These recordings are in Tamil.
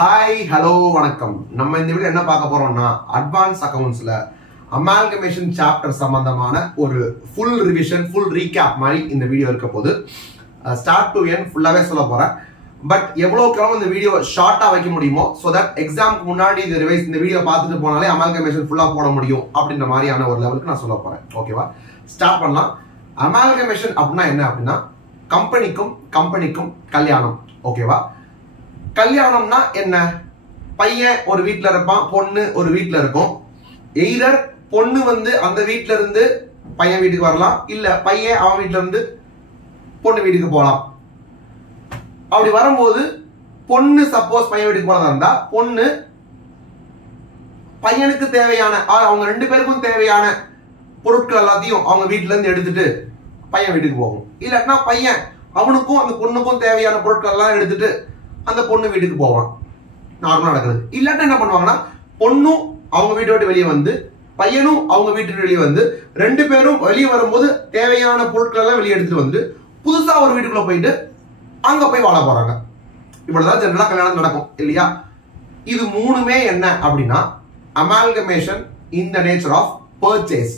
ஹாய் ஹலோ வணக்கம். நம்ம இந்த வீடியோ என்ன பார்க்க போறோம்னா அட்வான்ஸ் அக்கவுண்ட்ஸ்ல அமால்கமேஷன் சாப்டர் சம்பந்தமான ஒரு ஃபுல் ரிவிஷன் ஃபுல் ரீகேப் மாதிரி இந்த வீடியோ இருக்க போது ஸ்டார்ட் டு எண்ட் ஃபுல்லாவே சொல்ல போறேன். பட் எவ்வளவுக்கு இந்த வீடியோ ஷார்ட்டா வைக்க முடியுமோ சோ தட் எக்ஸாம்க்கு முன்னாடி இந்த ரிவைஸ் இந்த வீடியோ பார்த்துட்டு போனாலே அமால்கமேஷன் ஃபுல்லா போட முடியும் அப்படின்ற மாதிரியான ஒரு லெவலுக்கு நான் சொல்ல போறேன். ஓகேவா, ஸ்டார்ட் பண்ணலாம். அமால்கமேஷன் அப்படின்னா என்ன அப்படின்னா கம்பெனிக்கும் கல்யாணம். ஓகேவா, கல்யாணம்னா என்ன? பையன் ஒரு வீட்ல இருப்பான், பொண்ணு ஒரு வீட்ல இருக்கும். எய்தர் பொண்ணு அந்த வீட்ல இருந்து பையன் வீட்டுக்கு வரலாம், இல்ல பையன் அவன் வீட்ல இருந்து பொண்ணு வீட்டுக்கு போகலாம். அப்படி வரும்போது பொண்ணு சப்போஸ் பையன் வீட்டுக்கு போறதா இருந்தா பொண்ணு பையனுக்கு தேவையான அவங்க ரெண்டு பேருக்கும் தேவையான பொருட்கள் எல்லாத்தையும் அவங்க வீட்டுல இருந்து எடுத்துட்டு பையன் வீட்டுக்கு போகும். இல்லாட்டினா பையன் அவனுக்கும் அந்த பொண்ணுக்கும் தேவையான பொருட்கள் எல்லாம் எடுத்துட்டு அந்த பொண்ணு வீட்டுக்கு போவான். நார்மலா நடக்குது. இல்லாட்டா என்ன பண்ணுவாங்கன்னா பொண்ணும் அவங்க வீட்டை விட்டு வெளியே வந்து பையனும் அவங்க வீட்டுக்கு வெளியே வந்து ரெண்டு பேரும் வெளியே வரும்போது தேவையான பொருட்கள் எல்லாம் வெளியே எடுத்துட்டு வந்து புதுசா ஒரு வீட்டுக்குள்ள போயிட்டு அங்க போய் வாழ போறாங்க. இவ்வளவுதான் ஜெனரலா கல்யாணம் நடக்கும் இல்லையா? இது மூணுமே என்ன அப்படின்னா amalgamation in the nature of purchase.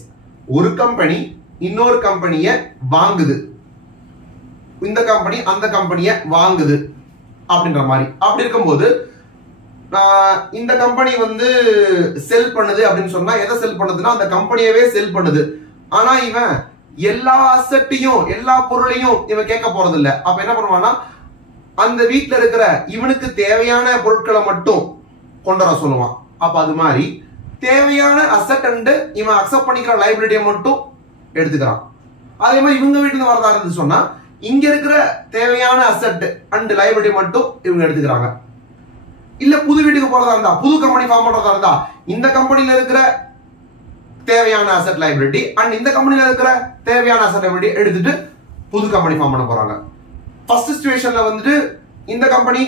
ஒரு கம்பெனி இன்னொரு கம்பெனியை வாங்குது, இந்த கம்பெனி அந்த கம்பெனியை வாங்குது அப்படின்ற மாதிரி. அப்படி இருக்கும்போது இந்த கம்பெனி செல் பண்ணுது அப்படின்னு சொன்னா எதை செல் பண்ணுதுன்னா அந்த கம்பெனியவே செல் பண்ணுது. ஆனா இவன் எல்லா அசட்டையும் எல்லா பொருளையும் இவன் கேட்க போறது இல்ல. அப்ப என்ன பண்ணுவான்னா அந்த வீட்டுல இருக்கிற இவனுக்கு தேவையான பொருட்களை மட்டும் கொண்டு வர சொல்லுவான். அப்ப அது மாதிரி தேவையான அசட் அண்ட் இவன் அக்செப்ட் பண்ணிக்கிற லைபிலிட்டியை மட்டும் எடுத்துக்கிறான். அதே மாதிரி இவங்க வீட்டுல வரதா இருந்து சொன்னா இங்க இருக்கிற தேவையான அசட் அண்ட் லைபிலிட்டி மட்டும் இவங்க எடுத்துக்கிறாங்க. இல்ல புது வீட்டுக்கு போறதா இருந்தா புது கம்பெனி ஃபார்ம் பண்றதா இருந்தா இந்த கம்பெனில இருக்கிற தேவையான அசட் லைபிலிட்டி அண்ட் இந்த கம்பெனில இருக்கிற தேவையான அசட் லைபிலிட்டி எடுத்துட்டு புது கம்பெனி ஃபார்ம் பண்ண போறாங்க. ஃபர்ஸ்ட் சிச்சுவேஷன்ல இந்த கம்பெனி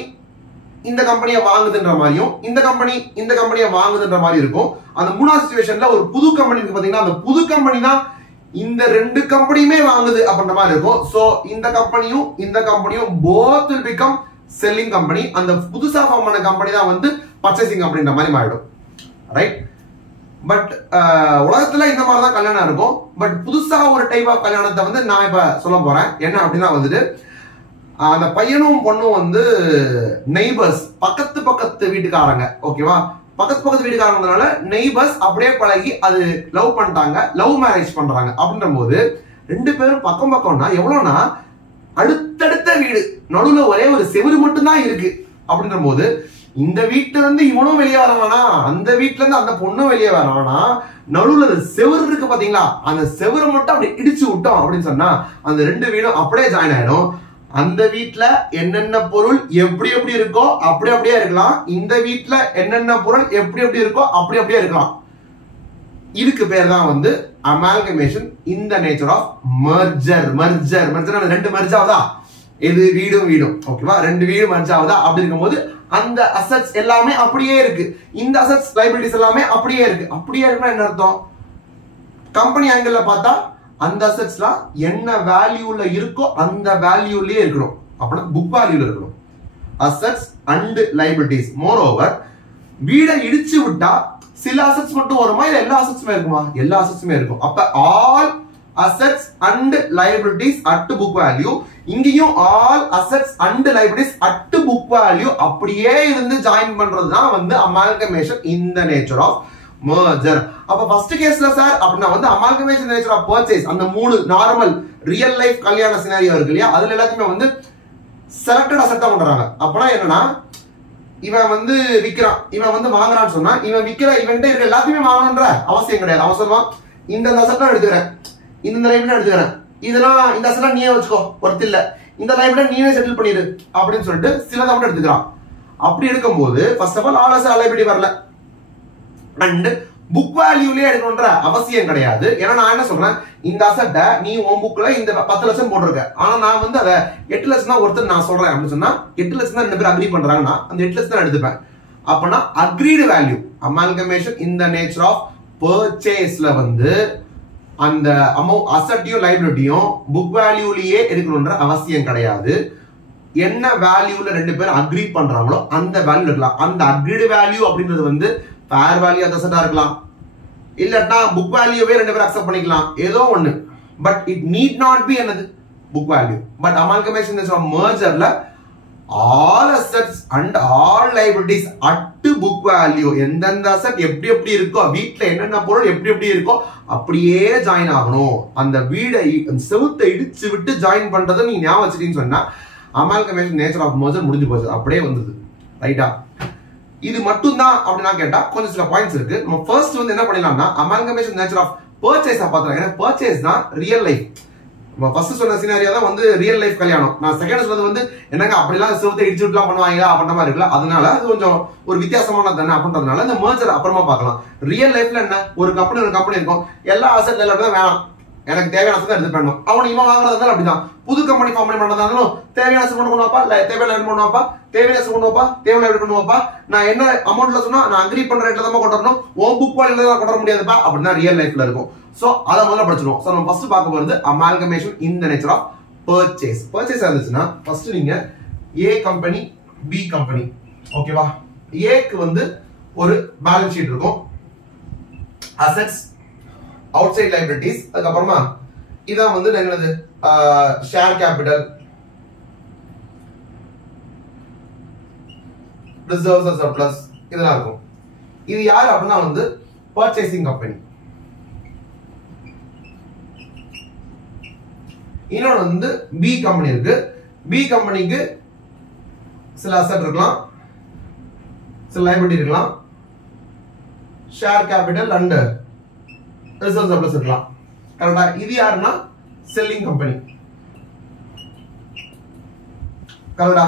இந்த கம்பெனியை வாங்குதுன்ற மாதிரியும் இந்த கம்பெனியை வாங்குதுன்ற மாதிரி இருக்கும். அந்த மூணாவது சிச்சுவேஷன்ல ஒரு புது கம்பெனி இருக்கு பாத்தீங்கன்னா அந்த புது கம்பெனி தான் இந்த ரெண்டு கம்பெனியுமே வாங்குது அப்படின்ற மாதிரி இருக்கும். சோ இந்த கம்பெனியும் both will become selling company. அந்த புதுசா ஃபார்ம் பண்ண கம்பெனி தான் பர்ச்சேசிங் அப்படின்ற மாதிரி மாறிடும். ரைட்? பட் உலகத்துல இந்த மாதிரி தான் கல்யாணம் இருக்கும். பட் புதுசா ஒரு டைப் ஆஃப் கல்யாணத்தை நான் இப்ப சொல்ல போறேன். என்ன அப்படின்னா அந்த பையனும் பொண்ணும் நெய்பர்ஸ், பக்கத்து வீட்டுக்காரங்க. ஓகேவா, பக்கத்து வீட்டுக்காரங்கனால நெய்பர்ஸ் அப்படியே பழகி அது லவ் பண்ணிட்டாங்க, லவ் மேரேஜ் பண்றாங்க. அப்படின்ற போது ரெண்டு பேரும் பக்கம்னா எவ்வளவுனா அடுத்தடுத்த வீடு, நடுவுல ஒரே ஒரு செவுரு மட்டும் தான் இருக்கு. அப்படின்ற போது இந்த வீட்டுல இருந்து இவனும் வெளியே வரவானா, அந்த வீட்டுல இருந்து அந்த பொண்ணும் வெளியே வரவானா, நடுவுல செவுரு இருக்கு பாத்தீங்களா, அந்த செவுரை மட்டும் அப்படி இடிச்சு விட்டோம் அப்படின்னு சொன்னா அந்த ரெண்டு வீடும் அப்படியே ஜாயின் ஆயிடும். அந்த வீட்டுல என்னென்ன பொருள் எப்படி இருக்கோ அப்படியே இருக்கலாம், இந்த வீட்டுல என்னென்ன பொருள் எப்படி இருக்கோ அப்படியே இருக்கலாம். இதுக்கு பேர் தான் amalgamation in the nature of merger. ரெண்டு மர்ஜ் ஆகுதா, இது வீடும். ஓகேவா, ரெண்டு வீடு மர்ஜ் ஆகுதா? அப்படி இருக்கும்போது அந்த அசட்ஸ் எல்லாமே அப்படியே இருக்கு, இந்த அசட்ஸ் லைபிலிட்டிஸ் எல்லாமே அப்படியே இருக்கு. அப்படியே இருக்குன்னா என்ன அர்த்தம்? கம்பெனி ஆங்கிள் பார்த்தா அந்த அசட்ஸ்லாம் என்ன வேல்யூல இருக்கோ அந்த வேல்யூலயே இருக்கணும். அப்படின்னா புக் வேல்யூல இருக்கணும் assets and liabilities. More over வீடை இடிச்சு விட்டா சில அசட்ஸ் மட்டும் வருமா, இல்ல எல்லா அசட்ஸுமே இருக்குமா? எல்லா அசட்ஸுமே இருக்கும். அப்ப all assets and liabilities at book value. இங்கேயும் all assets and liabilities at book value அப்படியே இருந்து ஜாயின் பண்றதுதான் amalgamation in the nature of merger. அப்ப ஃபர்ஸ்ட் கேஸ்ல சார் அப்படின்னா அமால்கமேஷன் நேச்சர் ஆஃப் பர்ச்சேஸ் அந்த மூணு நார்மல் ரியல் லைஃப் கல்யாண சினாரியோ இருக்கு இல்லையா, அதுல எல்லாத்தையுமே செலக்டட் அசெட் தான் பண்றாங்க. அப்பனா என்னன்னா இவன் விக்கிறான், இவன் வாங்குறான்னு சொன்னா இவன் இவன்கிட்ட இருக்க எல்லாத்தையுமே வாங்கணும்ன்ற அவசியம் கிடையாது. அவன் சொல்லுவான் இந்த அசெட் எடுத்துக்கிறேன், இந்த லைப்ல எடுத்துக்கிறேன், இதெல்லாம் இந்த அசெட் நீயே வச்சுக்கோ, ஒருத்தர் இல்ல இந்த லைப்ல நீயே செட்டில் பண்ணிடு அப்படின்னு சொல்லிட்டு சிலதை மட்டும் எடுத்துக்கிறான். அப்படி எடுக்கும்போது first of all asset liability வரல அண்ட் புக் வேல்யூலயே எடுக்கணும்ன்ற அவசியம் கிடையாது. ஏன்னா நான் என்ன சொல்றேன், இந்த அசட்டை நீ உன் புக்ல இந்த 10 லட்சம் போட்டிருக்க, ஆனா நான் அதை 8 லட்சம் தான் ஒருத்தர் நான் சொல்றேன் அப்படின்னு சொன்னா 8 லட்சம் தான் 2 பேர் அக்ரி பண்றாங்கன்னா அந்த 8 லட்சம் தான் எடுத்துப்பேன். அப்பனா agreed value amalgamation in the nature of பர்ச்சேஸ்ல அந்த அசட்டையும் லைபிலிட்டியும் புக் வேல்யூலயே எடுக்கணும்ன்ற அவசியம் கிடையாது. என்ன வேல்யூல ரெண்டு பேரும் அக்ரி பண்றாங்களோ அந்த வேல்யூ இருக்கலாம். அந்த அக்ரிடு வேல்யூ அப்படின்றது வந்து ஃபேர் வேல்யூ ஆஃப் அசெட்டா இருக்கலாம், இல்லட்டா புக் வேல்யூவே ரெண்டு பேரும் அக்செப்ட் பண்ணிக்கலாம், ஏதோ ஒண்ணு. But it need not be என்னது book value. But amalgamation of மர்ஜர்ல all assets and all liabilities at book value, எந்தெந்த அசெட் எப்படி எப்படி இருக்கோ, வீட்ல என்னென்ன பொருள் எப்படி எப்படி இருக்கோ அப்படியே ஜாயின் ஆகணும். அந்த வீடை செவுத்தை இடிச்சு விட்டு ஜாயின் பண்றதை நீங்க ஞாபகம் வச்சுட்டீங்கன்னு சொன்னா அமால்கமேஷன் நேச்சர் ஆஃப் மர்ஜர் முடிஞ்சு போச்சு, அப்படியே வந்தது. ரைட்டா? இது மட்டும் தான் அப்படின்னா கேட்டா கொஞ்சம் சில பாயிண்ட்ஸ் இருக்கு. நம்ம ஃபர்ஸ்ட் வந்து என்ன பண்ணிடலாம்னா அமால்கமேஷன் நேச்சர் ஆஃப் பர்ச்சேஸா பாத்துறோம். ஏன்னா பர்ச்சேஸ் தான் ரியல் லைஃப். ஃபர்ஸ்ட் சொன்ன சினாரியா தான் வந்து ரியல் லைஃப் கல்யாணம். நான் செகண்ட் சொன்னது வந்து என்னங்க அப்படிலாம் செவத்தை இடிச்சு விட்டுலாம் பண்ணுவாங்க அப்படின்ற மாதிரி இருக்குல்ல, அதனால அது கொஞ்சம் ஒரு வித்தியாசமான தானே அப்படின்றதுனால இந்த மர்ஜர் அப்புறமா பார்க்கலாம். ரியல் லைஃப்ல என்ன, ஒரு கம்பெனி இருக்கும், எல்லா அசெட் எல்லாமே வேணாம், எனக்கு தேவையான அசெட் எடுத்து பண்ணணும். அவன் இவன் வாங்குறதுனால அப்படிதான். புது கம்பெனி ஃபார்ம் பண்றதாலும் தேவையான அசெட் கொண்டு வாப்பா, இல்ல தேவையான கொண்டு வாப்பா, தேவையான அசெட் கொண்டு வாப்பா, தேவையான கொண்டு வாப்பா, நான் என்ன அமௌண்ட்ல சொன்னா நான் அக்ரி பண்ற ரேட்ல தான் கொண்டு வரணும், உன் புக் வேல்யூல தான் கொண்டு வர முடியாதுப்பா அப்படின்னா ரியல் லைஃப்ல இருக்கும். சோ அத முதல்ல படிச்சிடுவோம். சோ நம்ம ஃபர்ஸ்ட் பார்க்க போறது amalgamation in the nature of purchase. Purchase இருந்துச்சுன்னா ஃபர்ஸ்ட் நீங்க ஏ கம்பெனி பி கம்பெனி, ஓகேவா? ஏக்கு வந்து ஒரு பேலன்ஸ் ஷீட் இருக்கும், அசெட்ஸ், அவுட்சைட் லைபிலிட்டிஸ், அதுக்கு அப்புறமா இதான் வந்து என்னது share capital, reserves and surplus இதெல்லாம் இருக்கும். இது யார் அப்படின்னா வந்து பர்ச்சேசிங் கம்பெனி. இன்னொன்று வந்து பி கம்பெனி இருக்கு. பி கம்பெனிக்கு சில அசெட் இருக்கலாம், சில லைபிலிட்டி இருக்கலாம், share capital and reserve surplus இருக்கலாம். கரெக்டா? இது யாருன்னா செல்லிங் கம்பெனி. கரெக்டா?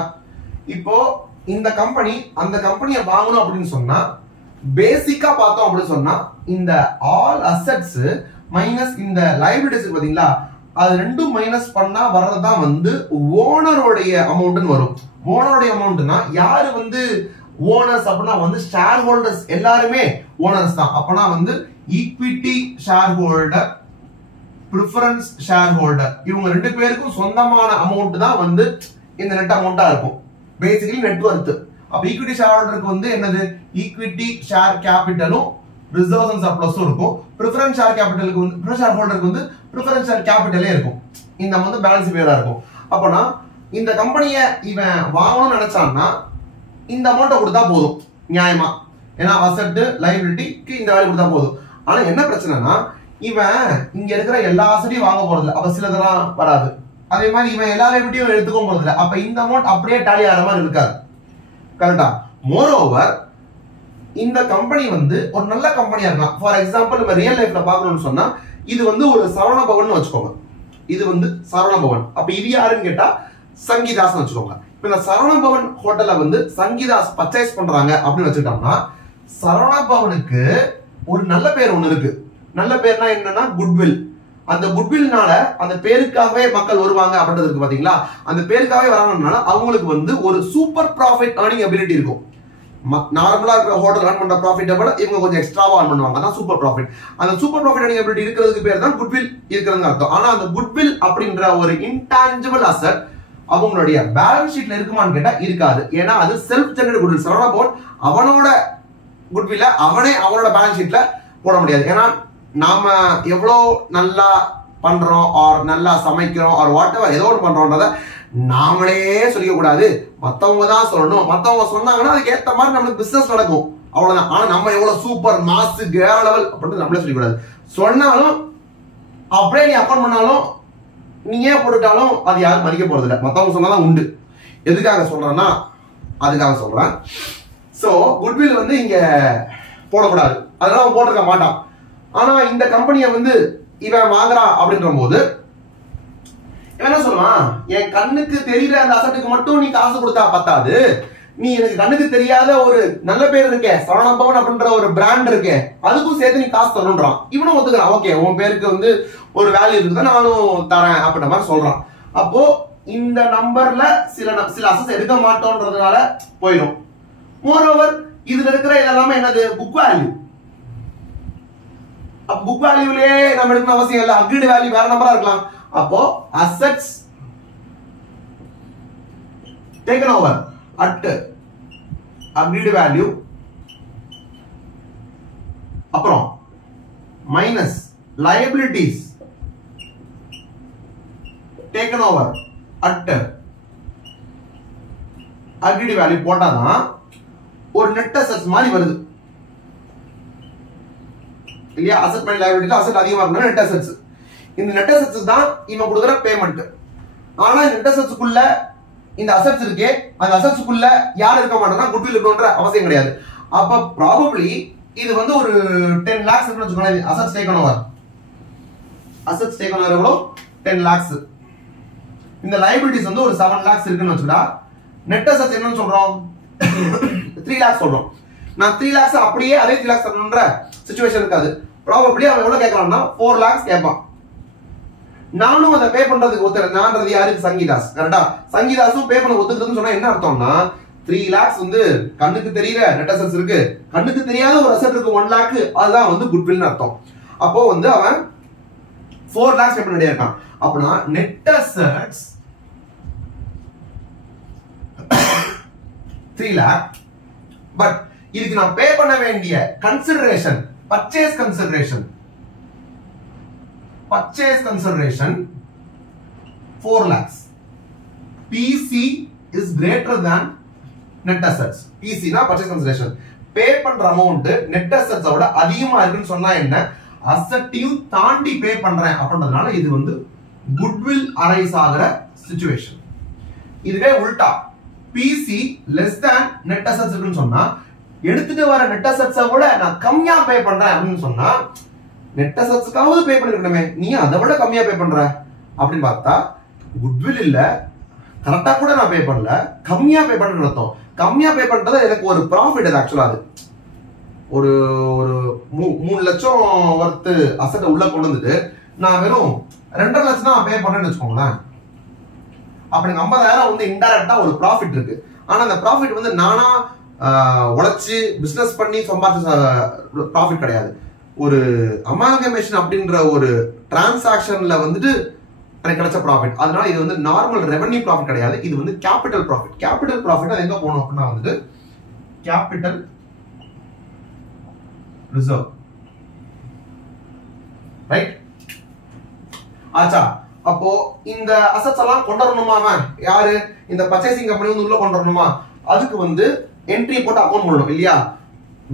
இப்போ இந்த கம்பெனி அந்த கம்பெனியை வாங்கணும் அப்படின்னு சொன்னா பேசிக்கா பார்த்தோம் அப்படின்னு சொன்னா இந்த ஆல் அசெட்ஸ் மைனஸ் இந்த லைபிலிட்டிஸ் பாத்தீங்களா, அது ரெண்டும் மைனஸ் பண்ணா வர்றதுதான் வந்து ஓனருடைய அமௌண்ட் வரும். ஓனருடைய அமௌண்ட்னா யாரு வந்து ஓனர்ஸ் அப்படின்னா வந்து ஷேர் ஹோல்டர்ஸ் எல்லாருமே ஓனர்ஸ் தான். அப்பனா வந்து equity share holder, preference share holder, இவங்க ரெண்டு பேருக்கும் சொந்தமான அமௌண்ட் தான் வந்து இந்த நெட் அமௌண்டா இருக்கும். Basically net worth. அப்ப ஈக்விட்டி ஷேர் ஹோல்டருக்கு வந்து என்னது ஈக்விட்டி ஷேர் கேபிட்டலும் ரிசர்வ்ஸ் அண்ட் சர்ப்ளஸும் இருக்கும். பிரிஃபரன்ஸ் ஷேர் கேபிட்டலுக்கு வந்து பிரிஃபரன்ஸ் ஷேர் ஹோல்டருக்கு வந்து பிரிஃபரன்ஸ் ஷேர் கேபிட்டலே இருக்கும். இந்த வந்து பேலன்ஸ் பேரா இருக்கும். அப்பனா இந்த கம்பெனியை இவன் வாங்கணும்னு நினைச்சான்னா இந்த அமௌண்ட்டை கொடுத்தா போதும் நியாயமா. ஏன்னா அசெட் லைபிலிட்டிக்கு இந்த வேல்யூ கொடுத்தா போதும். ஆனா என்ன பிரச்சனைனா இவன் இங்க இருக்கிற எல்லா அசெட்டையும் வாங்க போறது இல்ல, அப்ப சிலதெல்லாம் வராது. அதே மாதிரி இவன் எல்லா லைபிலிட்டியும் எடுத்துக்க போறது இல்ல, அப்ப இந்த அமௌண்ட் அப்படியே டாலி ஆகிற மாதிரி இருக்காது. கரெக்டா? மோரோவர் இந்த கம்பெனி வந்து ஒரு நல்ல கம்பெனியா இருக்கலாம். ஃபார் எக்ஸாம்பிள் நம்ம ரியல் லைஃப்ல பாக்கணும்னு சொன்னா இது வந்து ஒரு சரவண பவன் வச்சுக்கோங்க. இது வந்து சரவண பவன். அப்ப இது யாருன்னு கேட்டா சங்கீதாஸ் வச்சுக்கோங்க. இப்ப இந்த சரவண பவன் ஹோட்டல்ல வந்து சங்கீதாஸ் பர்ச்சேஸ் பண்றாங்க அப்படின்னு வச்சுட்டோம்னா சரவண பவனுக்கு ஒரு நல்ல பேர் ஒண்ணு இருக்கு. நல்ல பேர்னா என்னன்னா குட்வில். அந்த குட்வில்னால அந்த பேருக்காகவே மக்கள் வருவாங்க அப்படின்றது இருக்கு பாத்தீங்களா. அந்த பேருக்காகவே வராங்கனால அவங்களுக்கு வந்து ஒரு சூப்பர் ப்ராஃபிட் ஏர்னிங் எபிலிட்டி இருக்கும். நார்மலா இருக்கிற ஹோட்டல் ரன் பண்ற ப்ராஃபிட்டை விட இவங்க கொஞ்சம் எக்ஸ்ட்ராவா ரன் பண்ணுவாங்க. அதான் சூப்பர் ப்ராஃபிட். அந்த சூப்பர் ப்ராஃபிட் ஏர்னிங் எபிலிட்டி இருக்கிறதுக்கு பேர் தான் குட்வில் இருக்கிறதுன்னு அர்த்தம். ஆனா அந்த குட்வில் அப்படின்ற ஒரு இன்டான்ஜிபிள் அசெட் அவங்களுடைய பேலன்ஸ் ஷீட்ல இருக்குமான்னு கேட்டா இருக்காது. ஏன்னா அது self generate goodwill. Saravana Bhavan அவனோட குட்வில்ல அவனே அவனோட பேலன்ஸ் ஷீட்ல போட முடியாது. ஏன்னா நாம எவ்வளவு நல்லா பண்றோம் ஆர் நல்லா சமைக்கிறோம் ஆர் வாட் எவர் ஏதோ ஒன்று பண்றோம்ன்றத நாமளே சொல்லிக்க கூடாது, மத்தவங்க தான் சொல்லணும். மத்தவங்க சொன்னாங்கன்னா அதுக்கு ஏத்த மாதிரி நம்மளுக்கு பிசினஸ் நடக்கும், அவ்வளவுதான். ஆனா நம்ம எவ்வளவு சூப்பர் மாஸ் கேர லெவல் அப்படின்னு நம்மளே சொல்லிக்கூடாது. சொன்னாலும் அப்படியே நீ அக்கௌண்ட் பண்ணாலும் நீ ஏன் போட்டுட்டாலும் அது யாரும் மதிக்க போறது இல்லை. மத்தவங்க சொன்னாதான் உண்டு. எதுக்காக சொல்றேன்னா அதுக்காக சொல்றேன். சோ குட்வில் வந்து இங்க போடக்கூடாது, அதனால அவன் போட்டிருக்க மாட்டான். ஆனா இந்த கம்பெனியை வந்து இவன் வாங்குறான் அப்படின்ற போது என்ன சொல்லுவான், என் கண்ணுக்கு தெரியற அந்த அசட்டுக்கு மட்டும் நீ காசு கொடுத்தா பத்தாது, நீ எனக்கு கண்ணுக்கு தெரியாத ஒரு நல்ல பேர் இருக்கே சரவண பவன் அப்படின்ற ஒரு பிராண்ட் இருக்கே அதுக்கும் சேர்த்து நீ காசு தரணுன்றான். இவனும் ஒத்துக்கிறான். ஓகே உன் பேருக்கு வந்து ஒரு வேல்யூ இருக்குதான் நானும் தரேன் அப்படின்ற மாதிரி சொல்றான். அப்போ இந்த நம்பர்ல சில அசஸ் எடுக்க மாட்டோன்றதுனால போயிடும். மோரோவர் இதுல இருக்கிற இதெல்லாமே என்னது புக் வேல்யூ. புக் வேல்யூலயே நம்ம எடுக்கணும் அவசியம் இல்லை, அக்ரிட் வேல்யூ வேற நம்பரா இருக்கலாம். அப்போ assets taken over at agreed value அப்புறம் minus liabilities taken over at agreed value போட்டாதான் ஒரு நெட் அசெட்ஸ் மாதிரி வருது இல்லையா? அசெட் மைனஸ் liability அசெட் அதிகமா இருக்குன்னா நெட் அசெட்ஸ். இந்த நெட் அசெட்ஸ் தான் இவன் கொடுக்குற பேமெண்ட். ஆனா இந்த நெட் அசெட்ஸ்க்குள்ள இந்த அசெட்ஸ் இருக்கே, அந்த அசெட்ஸ்க்குள்ள யார் இருக்க மாட்டாங்கன்னா குட்வில் இருக்கணும்ன்ற அவசியம் கிடையாது. அப்ப ப்ராபபிலி இது வந்து ஒரு 10 lakhs இருக்குன்னு வச்சுக்கோங்களேன். Assets taken over, assets taken over எவ்வளோ? 10 lakhs. இந்த லைபிலிட்டிஸ் வந்து ஒரு 7 lakhs இருக்குன்னு வச்சுக்கிட்டா நெட் அசெட்ஸ் என்னன்னு சொல்றோம்? 3 lakhs சொல்றோம். நான் 3 lakhs அப்படியே அதே 3 lakhs தரணும்ன்ற சிச்சுவேஷன் இருக்காது. ப்ராபபிலி அவன் எவ்வளவு கேட்கலாம்னா 4 lakhs கேட்பான். நானும் அதை பே பண்றதுக்கு ஒத்துறேன். நான்றது யாருக்கு? சங்கீதாஸ். கரெக்டா? சங்கீதாஸும் பே பண்ண ஒத்துக்கிறதுன்னு சொன்னா என்ன அர்த்தம்னா 3 lakhs வந்து கண்ணுக்கு தெரியற நெட் அசெட்ஸ் இருக்கு, கண்ணுக்கு தெரியாத ஒரு அசெட் இருக்கு 1 lakh, அதுதான் வந்து குட்வில்னு அர்த்தம். அப்போ வந்து அவன் 4 lakhs பே பண்ண வேண்டிய இருக்கான். அப்படின்னா நெட் அசெட்ஸ் 3 lakh, பட் இதுக்கு நான் பே பண்ண வேண்டிய consideration, purchase consideration 4 lakhs. PC is greater than net assets. PC na purchase consideration. பே பண்ற அமௌண்ட் நெட் அசெட்ஸ் விட அதிகமா இருக்குன்னு சொன்னா என்ன? அசெட்டையும் தாண்டி பே பண்றேன் அப்படின்றதுனால இது வந்து குட்வில் அரைஸ் ஆகிற சிச்சுவேஷன். இதுவே உல்டா PC less than net assets இருக்குன்னு சொன்னா எடுத்துட்டு வர நெட் அசெட்ஸை விட நான் கம்மியா பே பண்றேன் அப்படின்னு சொன்னா நெட் அசெட்ஸ்க்காவது பே பண்ணிருக்கணுமே, நீ அதை விட கம்மியா பே பண்ற அப்படின்னு பார்த்தா குட்வில் இல்ல, கரெக்டா கூட நான் பே பண்ணல, கம்மியா பே பண்றது அர்த்தம். கம்மியா பே பண்றது எனக்கு ஒரு ப்ராஃபிட். அது ஆக்சுவலா அது ஒரு 3 லட்சம் வர்த்து அசெட் உள்ள கொண்டு வந்துட்டு நான் வெறும் 2.5 லட்சம் தான் பே பண்றேன்னு வச்சுக்கோங்களேன். அப்படி 50,000 வந்து இன்டைரக்டா ஒரு ப்ராஃபிட் இருக்கு. ஆனா அந்த ப்ராஃபிட் வந்து நானா உழைச்சு பிசினஸ் பண்ணி சம்பாதிச்ச ப்ராஃபிட் கிடையாது. ஒரு அமால்கமேஷன் அப்படின்ற ஒரு டிரான்சாக்ஷன்ல வந்துட்டு எனக்கு கிடைச்ச ப்ராஃபிட். அதனால இது வந்து நார்மல் ரெவென்யூ ப்ராஃபிட் கிடையாது, இது வந்து கேபிட்டல் ப்ராஃபிட். கேபிட்டல் ப்ராஃபிட் அது எங்க போகணும் அப்படின்னா வந்து கேபிட்டல் ரிசர்வ். ரைட் ஆச்சா? அப்போ இந்த அசெட்ஸ் எல்லாம் கொண்டு வரணுமா? யாரு? இந்த பர்ச்சேசிங் கம்பெனி வந்து உள்ள கொண்டு வரணுமா? அதுக்கு வந்து என்ட்ரி போட்டு அக்கௌண்ட் பண்ணணும் இல்லையா?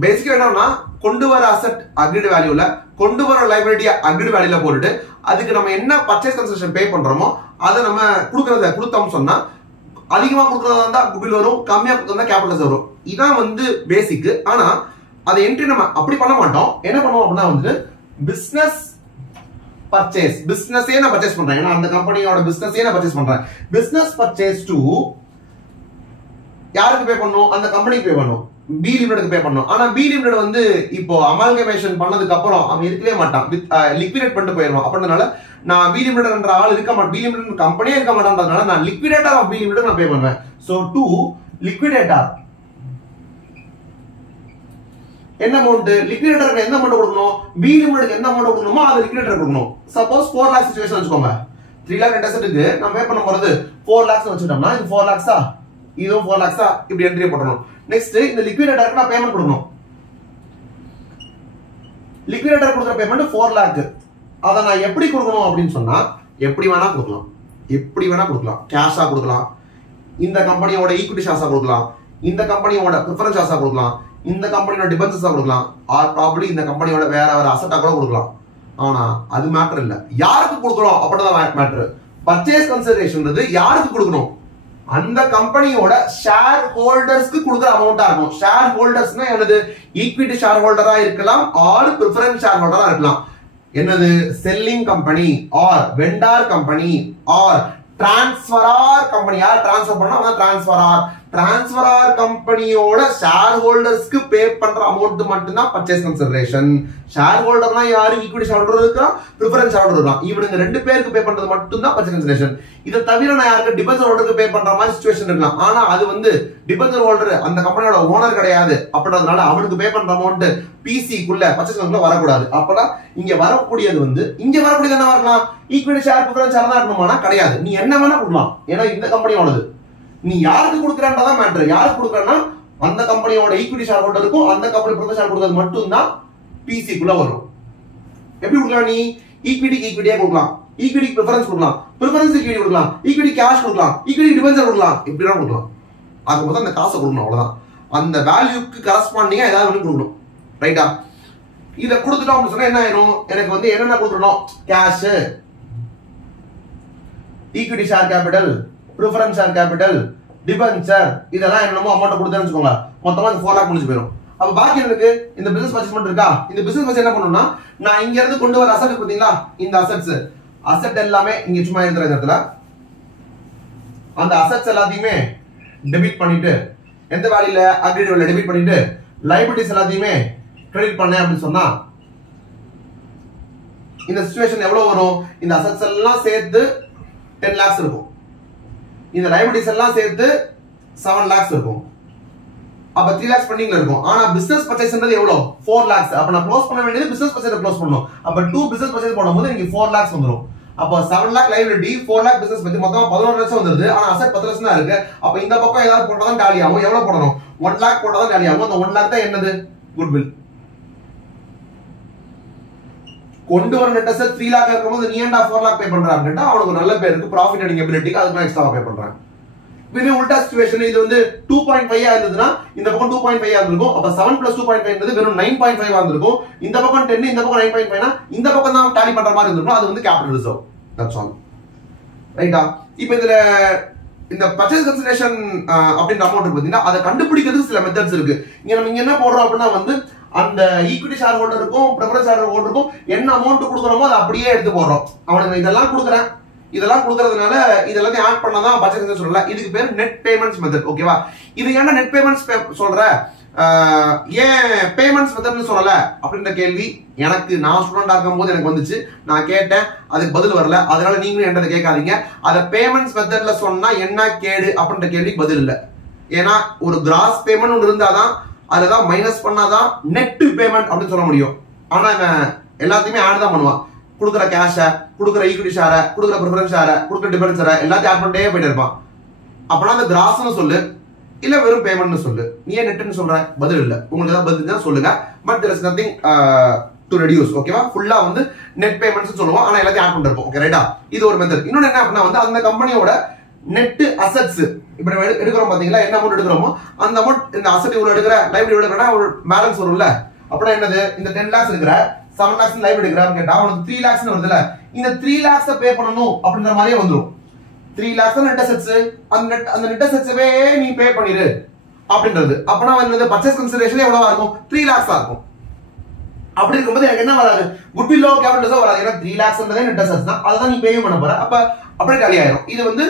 பேசிக்கா என்னன்னா கொண்டு வர அசெட் அக்ரிட் வேல்யூல, கொண்டு வர லைபிலிட்டி அக்ரிட் வேல்யூல போட்டுட்டு அதுக்கு நம்ம என்ன பர்ச்சேஸ் கன்சிடரேஷன் பே பண்றோமோ அதை நம்ம கொடுத்தோம்னு சொன்னா அதிகமா கொடுக்கறதா இருந்தா குட்வில் வரும், கம்மியா கொடுத்தா கேபிட்டல்ஸ் வரும். இதான் வந்து பேசிக். ஆனா அதை என்ட்ரி நம்ம அப்படி பண்ண மாட்டோம். என்ன பண்ணுவோம் அப்படின்னா வந்து பிசினஸ் பர்ச்சேஸ், பிசினஸே நான் பர்ச்சேஸ் பண்றேன், ஏன்னா அந்த கம்பெனியோட பிசினஸே நான் பர்ச்சேஸ் பண்றேன். பிசினஸ் பர்ச்சேஸ் டு யாருக்கு பே பண்ணணும்? அந்த கம்பெனிக்கு பே பண்ணணும், பி லிமிடெட்க்கு பே பண்ணணும். ஆனா பி லிமிடெட் வந்து இப்போ அமால்கமேஷன் பண்ணதுக்கு அப்புறம் அவன் இருக்கவே மாட்டான், லிக்விடேட் பண்ணிட்டு போயிடுவான். அப்படின்றதுனால நான் பி லிமிடெட் என்ற ஆள் இருக்க மாட்டேன், பி லிமிடெட் கம்பெனியே இருக்க மாட்டான்றதுனால நான் லிக்விடேட்டர் ஆஃப் பி லிமிடெட் நான் பே பண்ணுவேன். சோ டு லிக்விடேட்டர் என்ன அமௌண்ட்? லிக்விடேட்டருக்கு என்ன அமௌண்ட் கொடுக்கணும்? பி லிமிடெட்க்கு என்ன அமௌண்ட் கொடுக்கணுமோ அதை லிக்விடேட்டர் கொடுக்கணும். சப்போஸ் 4 lakhs சிச்சுவேஷன் வச்சுக்கோங்க, 3 lakh நெட் அசெட்க்கு நான் பே பண்ண போறது 4 lakhs வச்சுட்டோம்னா இது 4 lakhs-ஆ, இதுவும் 4 lakhs-ஆ, இப்படி என்ட்ரி போடணும். நெக்ஸ்ட் இந்த லிக்விடேட்டருக்கு நான் பேமெண்ட் கொடுக்கணும். லிக்விடேட்டர் கொடுக்குற பேமெண்ட் 4 lakh. அதை நான் எப்படி கொடுக்கணும் அப்படின்னு சொன்னா எப்படி வேணா கொடுக்கலாம், எப்படி வேணா கொடுக்கலாம். கேஷா கொடுக்கலாம், இந்த கம்பெனியோட ஈக்விட்டி ஷேர்ஸா கொடுக்கலாம், இந்த கம்பெனியோட பிரிஃபரன்ஸ் ஷேர்ஸா கொடுக்கலாம், இந்த கம்பெனியோட டிபென்ச்சர்ஸா கொடுக்கலாம், ஆர் ப்ராபபிலி இந்த கம்பெனியோட வேற அசெட்டா கூட கொடுக்கலாம். ஆனா அது மேட்டர் இல்ல, யாருக்கு கொடுக்கணும் அப்படிதான் மேட்டர். பர்ச்சேஸ் கன்சிடரேஷன் யாருக்கு கொடுக்கணும்? அந்த கம்பெனியோட ஷேர் ஹோல்டர்ஸ்க்கு கொடுக்குற அமௌண்டா இருக்கும். ஷேர் ஹோல்டர்ஸ்னா என்னது? ஈக்விட்டி ஷேர் ஹோல்டரா இருக்கலாம், ஆர் பிரிஃபரன்ஸ் ஷேர் ஹோல்டரா இருக்கலாம். என்னது? Selling company or vendor company or transferor company. யார் டிரான்ஸ்ஃபர் பண்ணா அதான் டிரான்ஸ்ஃபரார். டிரான்ஸ்ஃபரார் கம்பெனியோட ஷேர் ஹோல்டர்ஸ்க்கு பே பண்ற அமௌண்ட் மட்டும்தான் பர்ச்சேஸ் கன்சிடரேஷன். ஷேர் ஹோல்டர்னா யாரு? ஈக்விட்டி ஷேர் ஹோல்டர் இருக்கா, பிரிஃபரன்ஸ் ஷேர் ஹோல்டர் இருக்கா, இவனுங்க 2 பேருக்கு பே பண்றது மட்டும்தான் பர்ச்சேஸ் கன்சிடரேஷன். இதை தவிர நான் யாருக்கு டிபென்ச்சர் ஹோல்டருக்கு பே பண்ற மாதிரி சிச்சுவேஷன் இருக்கலாம். ஆனா அது வந்து டிபென்ச்சர் ஹோல்டர் அந்த கம்பெனியோட ஓனர் கிடையாது, அப்படின்றதுனால அவனுக்கு பே பண்ற அமௌண்ட் பிசிக்குள்ள பர்ச்சேஸ் கன்சிடரேஷன்ல வரக்கூடாது. அப்பதான் இங்க வரக்கூடியது வந்து இங்க வரக்கூடியது என்ன வரலாம்? ஈக்விட்டி ஷேர் பிரிஃபரன்ஸ் ஷேர் தான் இருக்கணுமானா கிடையாது, நீ என்ன வேணா கொடுக்கலாம், ஏன்னா இந்த கம்பெனியோடது. நீ யாருக்கு கொடுக்குறான்றதான் மேட்டர். யாருக்கு கொடுக்குறன்னா அந்த கம்பெனியோட ஈக்விட்டி ஷேர் ஹோல்டருக்கும் அந்த கம்பெனி ப்ரிஃபரன்ஸ் ஷேர் கொடுக்கிறது மட்டும்தான் பிசிக்குள்ள வரும். எப்படி கொடுக்கலாம்? நீ ஈக்விட்டிக்கு ஈக்விட்டியா கொடுக்கலாம், ஈக்விட்டிக்கு ப்ரிஃபரன்ஸ் கொடுக்கலாம், ப்ரிஃபரன்ஸ் ஈக்விட்டி கொடுக்கலாம், ஈக்விட்டி கேஷ் கொடுக்கலாம், ஈக்விட்டி டிபென்ச்சர் கொடுக்கலாம், இப்படிதான் கொடுக்கலாம். அது மொத்தம் அந்த காசை கொடுக்கணும், அவ்வளவுதான். அந்த வேல்யூக்கு கரஸ்பாண்டிங்கா ஏதாவது ஒன்று கொடுக்கணும், ரைட்டா? இதை கொடுத்துட்டோம் அப்படின்னு சொன்னா என்ன ஆயிரும்? எனக்கு வந்து என்னென்ன கொடுத்துடணும்? Cash, equity share capital, preference share capital, debenture, இதெல்லாம் என்னமோ அமௌண்ட் கொடுத்தேன்னு வச்சுக்கோங்க, மொத்தமா அந்த 4 lakh முடிஞ்சு போயிடும். அப்ப பாக்கி எனக்கு இந்த பிசினஸ் பர்ச்சேஸ் இருக்கா? இந்த பிசினஸ் பர்ச்சேஸ் என்ன பண்ணணும்னா, நான் இங்க இருந்து கொண்டு வர அசெட் பாத்தீங்களா, இந்த அசெட்ஸ், அசெட் எல்லாமே இங்க சும்மா இருக்கிற இடத்துல அந்த அசெட்ஸ் எல்லாத்தையுமே டெபிட் பண்ணிட்டு, எந்த வேல்யூல அக்ரீட் வேல்யூல டெபிட் பண்ணிட்டு, லைபிலிட்டிஸ் எல்லாத்தையுமே கிரெடிட் பண்ணேன் அப்படின்னு சொன்னா இந்த சிச்சுவேஷன் எவ்வளவு வரும்? இந்த அசெட்ஸ் எல்லாம் சேர்த்து 10 lakhs இருக்கும், இந்த லைபிலிட்டிஸ் எல்லாம் சேர்த்து 7 lakhs இருக்கும். அப்ப 3 lakhs பெண்டிங்ல இருக்கும். ஆனா பிசினஸ் பர்ச்சேஸ்ன்றது எவ்வளவு? 4 lakhs. அப்ப நான் க்ளோஸ் பண்ண வேண்டியது பிசினஸ் பர்ச்சேஸ் க்ளோஸ் பண்ணனும். அப்ப 2 பிசினஸ் பர்ச்சேஸ் போடும்போது எனக்கு 4 lakhs வந்துரும். அப்ப 7 lakh லைபிலிட்டி, 4 lakh பிசினஸ் பத்தி மொத்தமா 11 லட்சம் வந்துருது. ஆனா அசெட் 10 லட்சம் தான் இருக்கு. அப்ப இந்த பக்கம் ஏதாவது போட்டா தான் டாலி ஆகும். எவ்வளவு போடணும்? 1 lakh போட்டா தான் டாலி ஆகும். அந்த 1 lakh தான் என்னது? குட்வில். கொண்டு வர நெட் அசெட் 3 lakh இருக்கும்போது நீ ஏன்டா 4 lakh பே பண்றான்னு கேட்டா அவனுக்கு நல்ல பேர் இருக்கு, ப்ராஃபிட் அடிங் எபிலிட்டிக்கு அதுக்கு எக்ஸ்ட்ரா பே பண்றான். இதே உல்டா சிச்சுவேஷன், இது வந்து 2.5 ஆ இருந்ததுன்னா இந்த பக்கம் 2.5 ஆ இருந்திருக்கும். அப்ப 7 + 2.5 என்பது வெறும் 9.5 ஆ இருந்திருக்கும். இந்த பக்கம் 10, இந்த பக்கம் 9.5 னா இந்த பக்கம் தான் டாலி பண்ற மாதிரி இருந்திருக்கும். அது வந்து கேபிட்டல் ரிசர்வ். தட்ஸ் ஆல், ரைட்டா? இப்போ இதுல இந்த பர்ச்சேஸ் கன்சிடரேஷன் அப்படின்ற அமௌண்ட் இருக்கு பாத்தீங்கன்னா, அதை கண்டுபிடிக்கிறதுக்கு சில மெத்தட்ஸ் இருக்கு. இங்க என்ன போடுறோம் அப்படின்னா வந்து அந்த ஈக்விட்டி ஷேர் ஹோல்டருக்கும் ப்ரிஃபரன்ஸ் ஷேர் ஹோல்டருக்கும் என்ன அமௌண்ட் கொடுக்குறோமோ அதை அப்படியே எடுத்து போடுறோம். அவனுக்கு இதெல்லாம் கொடுக்குறேன், இதெல்லாம் கொடுக்கறதுனால இதெல்லாம் ஆட் பண்ணாதான் பர்ச்சேஸ் சொல்லல. இதுக்கு பேர் நெட் பேமெண்ட்ஸ் மெத்தட். ஓகேவா? இது ஏன்னா நெட் பேமெண்ட்ஸ் சொல்ற, ஏன் பேமெண்ட்ஸ் மெத்தட்னு சொல்லல அப்படின்ற கேள்வி எனக்கு நான் ஸ்டூடெண்டா இருக்கும்போது எனக்கு வந்துச்சு. நான் கேட்டேன், அதுக்கு பதில் வரல. அதனால நீங்களும் என்கிட்ட கேட்காதீங்க. அதை பேமெண்ட்ஸ் மெத்தட்ல சொன்னா என்ன கேடு அப்படின்ற கேள்விக்கு பதில் இல்லை. ஏன்னா ஒரு கிராஸ் பேமெண்ட் ஒன்று இருந்தாதான், அதுதான் மைனஸ் பண்ணாதான் நெட் பேமெண்ட் அப்படின்னு சொல்ல முடியும். ஆனா எல்லாத்தையுமே ஆட் தான் பண்ணுவான். கொடுக்குற கேஷ, கொடுக்குற ஈக்விட்டி ஷேரை, கொடுக்குற ப்ரிஃபரன்ஸ் ஷேரை, கொடுக்குற டிபென்ச்சரை எல்லாத்தையும் ஆட் பண்ணிட்டே போயிட்டு இருப்பான். அப்பனா அந்த கிராஸ்னு சொல்லு, இல்ல வெறும் பேமெண்ட்னு சொல்லு. நீ ஏன் நெட்னு சொல்ற? பதில் இல்ல. உங்களுக்கு ஏதாவது பதில் தான் சொல்லுங்க. But there is nothing to reduce. ஓகேவா? ஃபுல்லா வந்து நெட் பேமெண்ட்ஸ் சொல்லுவோம். ஆனா எல்லாத்தையும் ஆட் பண்ணிருப்போம். ஓகே, ரைட்டா? இது ஒரு மெத்தட். இன்னொன்னு என்ன அப்படின்னா வந்து அந்த கம்பெனியோட நெட் அசெட்ஸ் இப்படி எடுக்கிறோம் பாத்தீங்களா, என்ன அமௌண்ட் எடுக்கிறோமோ அந்த அமௌண்ட், இந்த அசெட் இவ்வளவு எடுக்கிற, லைபிலிட்டி இவ்வளவு எடுக்கிறா, ஒரு பேலன்ஸ் வரும்ல. அப்படின்னா என்னது? இந்த 10 lakhs இருக்கிற 7 lakhs லைபிலிட்டி எடுக்கிறான்னு கேட்டா அவனுக்கு 3 lakhs வருதுல. இந்த 3 lakhs பே பண்ணணும் அப்படின்ற மாதிரியே வந்துடும். 3 lakhs நெட் அசெட்ஸ், அந்த நெட் அசெட்ஸ்வே நீ பே பண்ணிரு அப்படின்றது. அப்பனா வந்து பர்ச்சேஸ் கன்சிடரேஷன் எவ்வளவா இருக்கும்? 3 lakhs இருக்கும். அப்படி இருக்கும்போது எனக்கு என்ன வராது? குட்வில் கேபிட்டல் ரிசர்வ் வராது. ஏன்னா 3 lakhsன்றதே நெட் அசெட்ஸ் தான். அதான் நீ பே பண்ண போற. அப்ப அப்படியே டாலி ஆயிரும். இது வந்து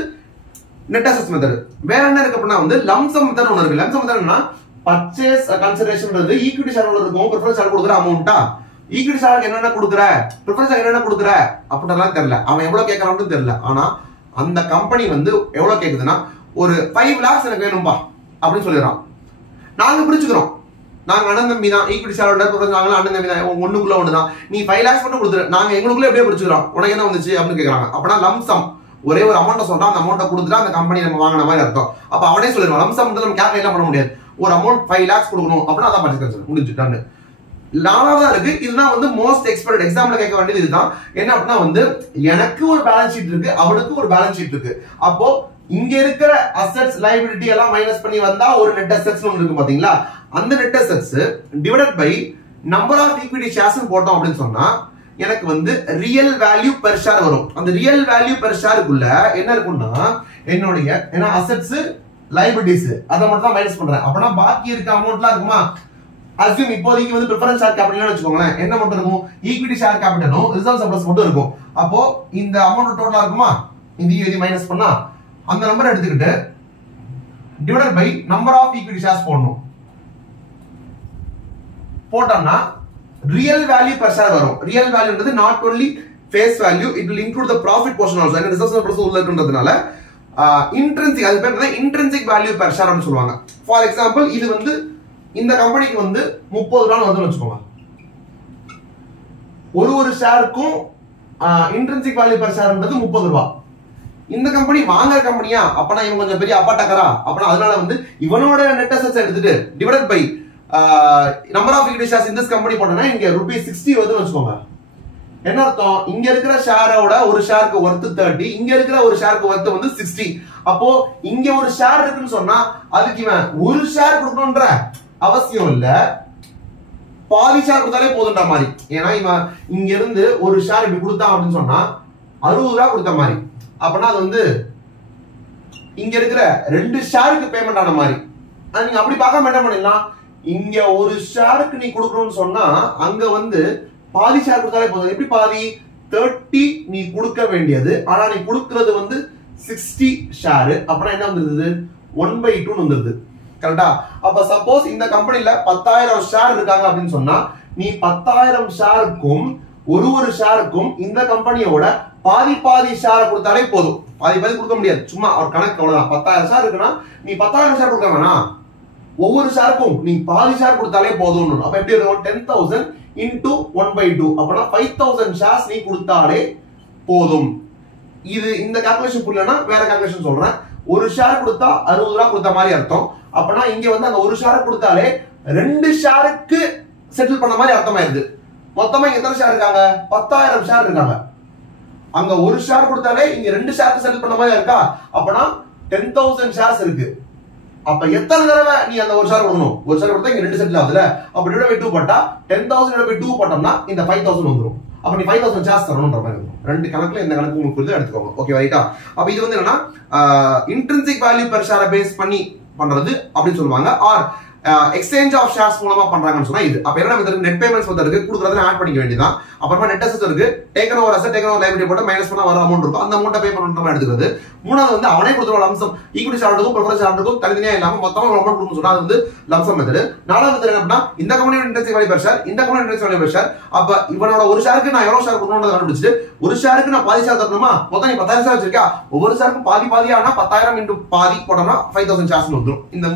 நெட் அசெட்ஸ் மெத்தட். வேற என்ன இருக்கு அப்படின்னா வந்து லம்சம் மெத்தட் ஒன்று இருக்கு. லம்சம் மெத்தட்னா பர்ச்சேஸ் கன்சிடரேஷன்ன்றது ஈக்விட்டி ஷேர் இருக்கும், ப்ரிஃபரன்ஸ் ஷேர் கொடுக்குற அமௌண்ட்டா, ஈக்விட்டி ஷேருக்கு என்னென்ன கொடுக்குற, ப்ரிஃபரன்ஸ் ஷேர் என்னென்ன கொடுக்குற அப்படின்றலாம் தெரியல. அவன் எவ்வளவு கேட்கறான்னு தெரியல. ஆனா அந்த கம்பெனி வந்து எவ்வளவு கேக்குதுன்னா ஒரு 5 lakhs எனக்கு வேணும்பா அப்படின்னு சொல்லிடுறான். நாங்க பிடிச்சுக்கிறோம், நாங்க அண்ணன் தம்பி தான், ஈக்விட்டி ஷேர் நாங்களும் அண்ணன் தம்பி தான், ஒண்ணுக்குள்ள ஒண்ணுதான், நீ 5 lakhs மட்டும் கொடுத்துரு, நாங்க எங்களுக்குள்ள எப்படியே பிடிச்சுக்கிறோம், உனக்கு என்ன வந்துச்சு அப்படின்னு கேட்கறாங்க. அப்படின்னா லம்சம் ஒரே ஒரு அமௌண்ட் சொல்றான், அந்த அமௌண்ட்டை கொடுத்துட்டா அந்த கம்பெனி நம்ம வாங்கின மாதிரி அர்த்தம். அப்ப அவனே சொல்லிடுவான். லம்சம் வந்து நம்ம கேல்குலேட் பண்ண முடியாது. ஒரு அமௌண்ட் 5 lakhs கொடுக்கணும் அப்படின்னா அதான் பர்ச்சேஸ் கன்சிடரேஷன் முடிஞ்சுட்டான்னு. நாலாவதா இருக்கு. இதுதான் வந்து மோஸ்ட் எக்ஸ்பெக்டட். எக்ஸாம்ல கேட்க வேண்டியது இதுதான். என்ன அப்படின்னா வந்து எனக்கு ஒரு பேலன்ஸ் ஷீட் இருக்கு, அவனுக்கு ஒரு பேலன்ஸ் ஷீட் இருக்கு. அப்போ இங்க இருக்கிற அசெட்ஸ் லைபிலிட்டி எல்லாம் மைனஸ் பண்ணி வந்தா ஒரு நெட் அசெட்ஸ் ஒன்று இருக்கு பாத்தீங்களா. அந்த net assets divided by number of equity shares போட்டோம் அப்படின்னு சொன்னா எனக்கு வந்து ரியல் வேல்யூ பெர் ஷேர் வரும். அந்த ரியல் வேல்யூ பெர் ஷேருக்குள்ள என்ன இருக்கும்னா என்னுடைய ஏன்னா அசெட்ஸ் லைபிலிட்டிஸ் அதை மட்டும் தான் மைனஸ் பண்றேன். அப்பனா பாக்கி இருக்க அமௌண்ட்லாம் இருக்குமா? அஸ்யூம் இப்போதைக்கு வந்து ப்ரிஃபரன்ஸ் ஷேர் கேபிட்டல் வச்சுக்கோங்களேன். என்ன மட்டும் இருக்கும்? ஈக்விட்டி ஷேர் கேபிட்டலும் ரிசர்வ் சர்ப்ளஸ் மட்டும் இருக்கும். அப்போ இந்த அமௌண்ட் டோட்டலா இருக்குமா? இந்த இது மைனஸ் பண்ணா அந்த நம்பர் எடுத்துக்கிட்டு divided by number of equity shares போடணும். போட்டோம்னா ரியல் வேல்யூ பெர் ஷேர் வரும். ரியல் வேல்யூன்றது not only face value, it will include the profit portion also. ஏன்னா ரிசர்வ் சர்ப்ளஸ் உள்ள இருக்குன்றதுனால இன்ட்ரின்சிக், அது பேர் என்ன, இன்ட்ரின்சிக் வேல்யூ பெர் ஷேர் னு சொல்வாங்க. ஃபார் எக்ஸாம்பிள் இது வந்து இந்த கம்பெனிக்கு வந்து 30 ரூபாய் வந்து வச்சுக்கோங்க. ஒரு ஷேருக்கும் இன்ட்ரின்சிக் வேல்யூ பெர் ஷேர்ன்றது 30 ரூபாய். இந்த கம்பெனி வாங்குற கம்பெனியா, அப்பனா இவன் கொஞ்சம் பெரிய அப்பாட்டக்கரா, அப்பனா அதனால வந்து இவனோட நெட் அசெட்ஸ் எடுத்துட்டு divided by number of equity shares in this company போட்டோம்னா இங்க ₹60 வருதுன்னு வச்சுக்கோங்க. என்ன அர்த்தம்? இங்க இருக்கிற ஷேரோட ஒரு ஷேருக்கு ஒர்த் 30, இங்க இருக்கிற ஒரு ஷேருக்கு ஒர்த் வந்து 60. அப்போ இங்க ஒரு ஷேர் இருக்குன்னு சொன்னா அதுக்கு இவன் ஒரு ஷேர் கொடுக்கணும்ன்ற அவசியம் இல்ல, பாதி ஷேர் கொடுத்தாலே போதுன்ற மாதிரி. ஏன்னா இவன் இங்க இருந்து ஒரு ஷேர் இப்படி கொடுத்தான் அப்படின்னு சொன்னா ₹60 கொடுத்த மாதிரி. அப்பனா அது வந்து இங்க இருக்கிற 2 ஷேருக்கு பேமெண்ட் ஆன மாதிரி. நீங்க அப்படி பார்க்காம என்ன பண்ணிடலாம், இங்க ஒரு ஷேருக்கு நீ கொடுக்கணும்னு சொன்னா அங்க வந்து பாதி ஷேர் கொடுத்தாலே போதும். எப்படி பாதி? 30 நீ கொடுக்க வேண்டியது, ஆனா நீ கொடுக்கிறது வந்து 60 ஷேர். அப்பனா என்ன வந்துருது? 1/2 வந்துருது. கரெக்டா? அப்ப சப்போஸ் இந்த கம்பெனில 10,000 ஷேர் இருக்காங்க அப்படின்னு சொன்னா நீ 10,000 ஷேருக்கும் ஒரு ஷேருக்கும் இந்த கம்பெனியோட பாதி ஷேரை கொடுத்தாலே போதும். பாதி கொடுக்க முடியாது, சும்மா ஒரு கணக்கு அவ்வளவுதான். 10,000 ஷேர் இருக்குன்னா நீ 10,000 ஷேர் கொடுக்க வேணாம், ஒவ்வொரு ஷேருக்கும் நீ பாதி ஷேர் கொடுத்தாலே போதும். அப்ப எப்படி இருக்கும்? 10,000 into 1/2, அப்பனா 5,000 ஷேர்ஸ் நீ கொடுத்தாலே போதும். இது இந்த கால்குலேஷன் புரியலனா வேற கால்குலேஷன் சொல்றேன். ஒரு ஷேர் கொடுத்தா ₹60 கொடுத்த மாதிரி அர்த்தம். அப்பனா இங்க வந்து அந்த ஒரு ஷேர் கொடுத்தாலே 2 ஷேருக்கு செட்டில் பண்ண மாதிரி அர்த்தமாயிருது. மொத்தமா எத்தனை ஷேர் இருக்காங்க? 10,000 ஷேர் இருக்காங்க. அங்க ஒரு ஷேர் கொடுத்தாலே இங்க 2 ஷேருக்கு செட்டில் பண்ண மாதிரி இருக்கா? அப்பனா 10,000 ஷேர்ஸ் இருக்கு. அப்ப எத்தனை தடவை நீ அந்த ஒரு ஷேர் கொடுக்கணும்? ஒரு ஷேர் கொடுத்தா இங்க 2 செட்டில் ஆகுதுல, அப்ப டிவைட் பை 2 போட்டா 10,000 டிவைட் பை 2 போட்டோம்னா இந்த 5,000 வந்துரும். அப்ப நீ 5,000 ஷேர்ஸ் தரணும்ன்ற மாதிரி இருக்கும். ரெண்டு கணக்குல இந்த கணக்கு உங்களுக்கு புரியுது, எடுத்துக்கோங்க. ஓகே ரைட்டா? அப்ப இது வந்து என்னன்னா இன்ட்ரின்சிக் வேல்யூ பெர் ஷேரை பேஸ் பண்ணி பண்றது அப்படின்னு சொல்லுவாங்க. ஆர் எக்ஸ்சேஞ்ச் ஆஃப் ஷேர்ஸ் மூலமா பண்றாங்கன்னு சொன்னா இது. அப்ப என்ன மெத்தட்? நெட் பேமெண்ட்ஸ் மெத்தட் இருக்கு, கொடுக்கறத ஆட் பண்ணிக்க வேண்டியதான். அப்புறமா நெட் அசெட்ஸ் இருக்கு, taken over asset taken over liability போட்டு மைனஸ் பண்ணா வர அமௌண்ட் இருக்கும், அந்த அமௌண்ட்டை பே பண்ற மாதிரி எடுத்துக்கிறது. மூணாவது வந்து அவனே கொடுத்துற லம்சம், ஈக்விட்டி ஷேருக்கும் பிரெஃபரன்ஸ் ஷேருக்கும் தனித்தனியா இல்லாம மொத்தமா ஒரு அமௌண்ட் கொடுக்கணும் சொன்னா அது வந்து லம்சம் மெத்தட். நாலாவது மெத்தட் என்ன? இந்த கம்பெனியோட இன்ட்ரெஸ்ட் வேல்யூ பெர் ஷேர், இந்த கம்பெனியோட இன்ட்ரெஸ்ட் வேல்யூ பெர் ஷேர். அப்ப இவனோட ஒரு ஷேருக்கு நான் எவ்வளவு ஷேர் கொடுக்கணும்னு கண்டுபிடிச்சிட்டு ஒரு ஷேருக்கு நான் பாதி ஷேர் தரணுமா? மொத்தம் நீ 10,000 ஷேர் வச்சிருக்கா, ஒவ்வொரு ஷேருக்கும் பாதியா 10,000 இன்டு பாதி போட்டோம்னா 5,000 ஷேர்ஸ் வந்துரும். இந்த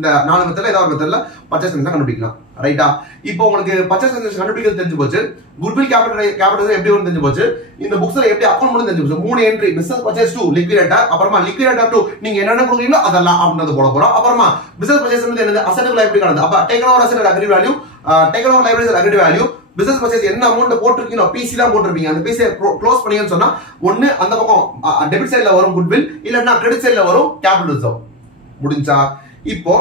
இந்த 4 மெத்தட்ல ஏதாவது மெத்தட்ல பர்ச்சேஸ் கண்டுபிடிக்கலாம். ரைட்டா? இப்போ உங்களுக்கு பர்ச்சேஸ் கண்டுபிடிக்கிறது தெரிஞ்சு போச்சு, குட்வில் கேபிட்டல் எப்படி வந்து தெரிஞ்சு போச்சு, இந்த புக்ஸ்ல எப்படி அக்கவுண்ட் பண்ணி தெரிஞ்சு போச்சு. 3 entry, business purchase to liquidator, அப்புறமா லிக்விடேட்டர் டு நீங்க என்னென்ன கொடுக்குறீங்களோ அதெல்லாம் அப்படின்றது போட போறோம். அப்புறமா பிசினஸ் பர்ச்சேஸ் வந்து என்னது? அசெட் லைபிலிட்டி கணக்கு. அப்ப taken over asset agreed value, taken over liability agreed value, business purchase என்ன அமௌண்ட் போட்டுருக்கீங்களோ பிசி தான் போட்டுருப்பீங்க, அந்த பிசி க்ளோஸ் பண்ணீங்கன்னு சொன்னா ஒண்ணு அந்த பக்கம் டெபிட் சைடுல வரும் குட்வில், இல்லன்னா கிரெடிட் சைடுல வரும் கேபிட்டல் ரிசர்வ். முடிஞ்சா? இப்போ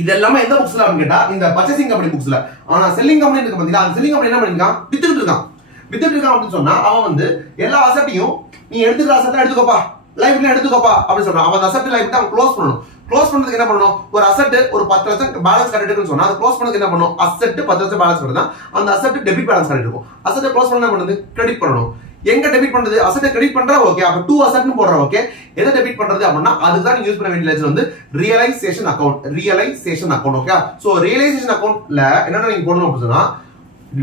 இது எல்லாமே எந்த புக்ஸ்ல அப்படின்னு கேட்டா இந்த பர்ச்சேசிங் கம்பெனி புக்ஸ்ல. ஆனா செல்லிங் கம்பெனி இருக்கு பாத்தீங்களா, அந்த செல்லிங் கம்பெனி என்ன பண்ணிருக்கான்? வித்துட்டு இருக்கான் அப்படின்னு சொன்னா அவன் வந்து எல்லா அசெட்டையும் நீ எடுத்துக்கிற அசெட்டை எடுத்துக்கோப்பா, லைஃப்ல எடுத்துக்கோப்பா அப்படின்னு சொல்றான். அவன் அசெட் லைஃப் தான் க்ளோஸ் பண்ணணும். க்ளோஸ் பண்றதுக்கு என்ன பண்ணணும்? ஒரு அசெட் ஒரு 10 லட்சம் பேலன்ஸ் கட்டிட்டு சொன்னா அது க்ளோஸ் பண்ணதுக்கு என்ன பண்ணணும்? அசெட் 10 லட்சம் பேலன்ஸ் கட்டினா அந்த அசெட் டெபிட் பேலன்ஸ் கட்டிட்டு இருக்கும். அசெட் க்ளோஸ் பண்ண என்ன பண்ணுது? கிரெடிட் பண்ணணும். எங்க டெபிட் பண்றது? அசெட் கிரெடிட் பண்றா ஓகே, அப்ப 2 அசெட்னு போடுறா ஓகே. எதை டெபிட் பண்றது அப்படின்னா அதுக்கு தான் யூஸ் பண்ண வேண்டிய லெஜர் வந்து realisation account. Okay, so realisation அக்கவுண்ட்ல என்னென்ன நீங்க போடணும் அப்படின்னா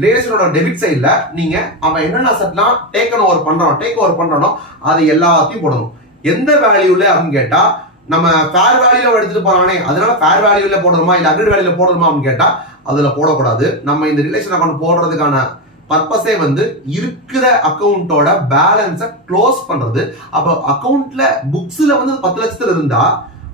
ரியலைசேஷனோட டெபிட் சைடுல நீங்க அவன் என்னென்ன அசெட்லாம் டேக் ஓவர் பண்றானோ அது எல்லாத்தையும் போடணும். எந்த வேல்யூல அப்படின்னு கேட்டா நம்ம ஃபேர் வேல்யூல எடுத்துட்டு போறானே, அதனால ஃபேர் வேல்யூல போடணுமா இல்ல அக்ரிட் வேல்யூல போடணுமா அப்படின்னு கேட்டா அதுல போடக்கூடாது. நம்ம இந்த ரிலேஷன் அக்கவுண்ட் போடுறதுக்கான பர்பஸே வந்து இருக்கிற அக்கவுண்டோட பேலன்ஸை க்ளோஸ் பண்றது. அப்ப அக்கவுண்ட்ல புக்ஸ்ல வந்து 10 லட்சத்துல இருந்தா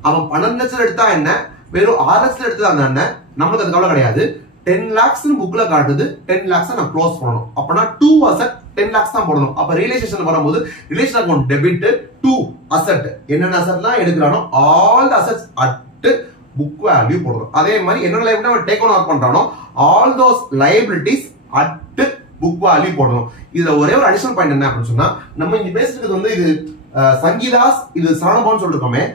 அவன் 12 லட்சம் எடுத்தா என்ன, வெறும் 6 லட்சத்துல எடுத்தா என்ன, நம்மளுக்கு அது கவலை கிடையாது. 10 lakhs புக்ல காட்டுது, 10 lakhs நான் க்ளோஸ் பண்ணணும். அப்பனா 2 அசெட் 10 lakhs தான் போடணும். அப்ப ரியலைசேஷன் வரும்போது ரிலேஷன் அக்கவுண்ட் டெபிட் 2 அசெட், என்னென்ன அசெட்லாம் எடுக்கிறானோ all the assets at book value போடணும். அதே மாதிரி என்னென்ன லைபிலிட்டி அவன் டேக் ஓவர் பண்றானோ all those liabilities at book value போடணும். இதுல ஒரே ஒரு அடிஷனல் பாயிண்ட் என்ன அப்படின்னு சொன்னா நம்ம இங்க பேசுறது வந்து இது சங்கீதாஸ் இது சரவணபவன் சொல்லிருக்கோமே,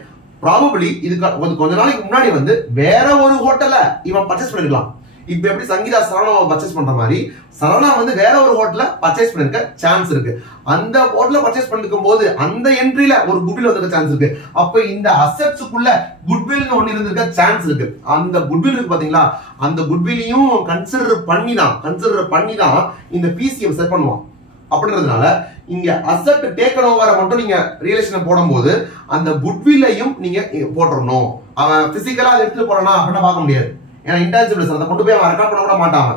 ப்ராபபிலி இது கொஞ்ச நாளைக்கு முன்னாடி வந்து வேற ஒரு ஹோட்டல்ல இவன் பர்ச்சேஸ் பண்ணிருக்கலாம். இப்ப எப்படி சங்கீதா சரவணா பர்ச்சேஸ் பண்ற மாதிரி சரவணா வந்து வேற ஒரு ஹோட்டல்ல பர்ச்சேஸ் பண்ணிருக்க சான்ஸ் இருக்கு. அந்த ஹோட்டல்ல பர்ச்சேஸ் பண்ணிருக்கும் போது அந்த என்ட்ரில ஒரு குட்வில் வந்திருக்க சான்ஸ் இருக்கு. அப்ப இந்த அசெட்ஸ்க்குள்ள குட்வில் ஒன்னு இருந்திருக்க சான்ஸ் இருக்கு. அந்த குட்வில் இருக்கு பாத்தீங்களா, அந்த குட்விலையும் கன்சிடர் பண்ணி தான் இந்த பிசிஎம் செட் பண்ணுவான். அப்படின்றதுனால இங்க அசெட் டேக்கன் ஓவரை மட்டும் நீங்க ரியலைசேஷன் போடும்போது அந்த குட்வில்லையும் நீங்க போட்டுறணும். அவன் பிசிக்கலா எடுத்துட்டு போறானா அப்படின்னா பார்க்க முடியாது. ஏன்னா இன்டான்ஜிபிள்ஸ் அதை கொண்டு போய் அவன் ரெக்கார்ட் பண்ண கூட மாட்டான்.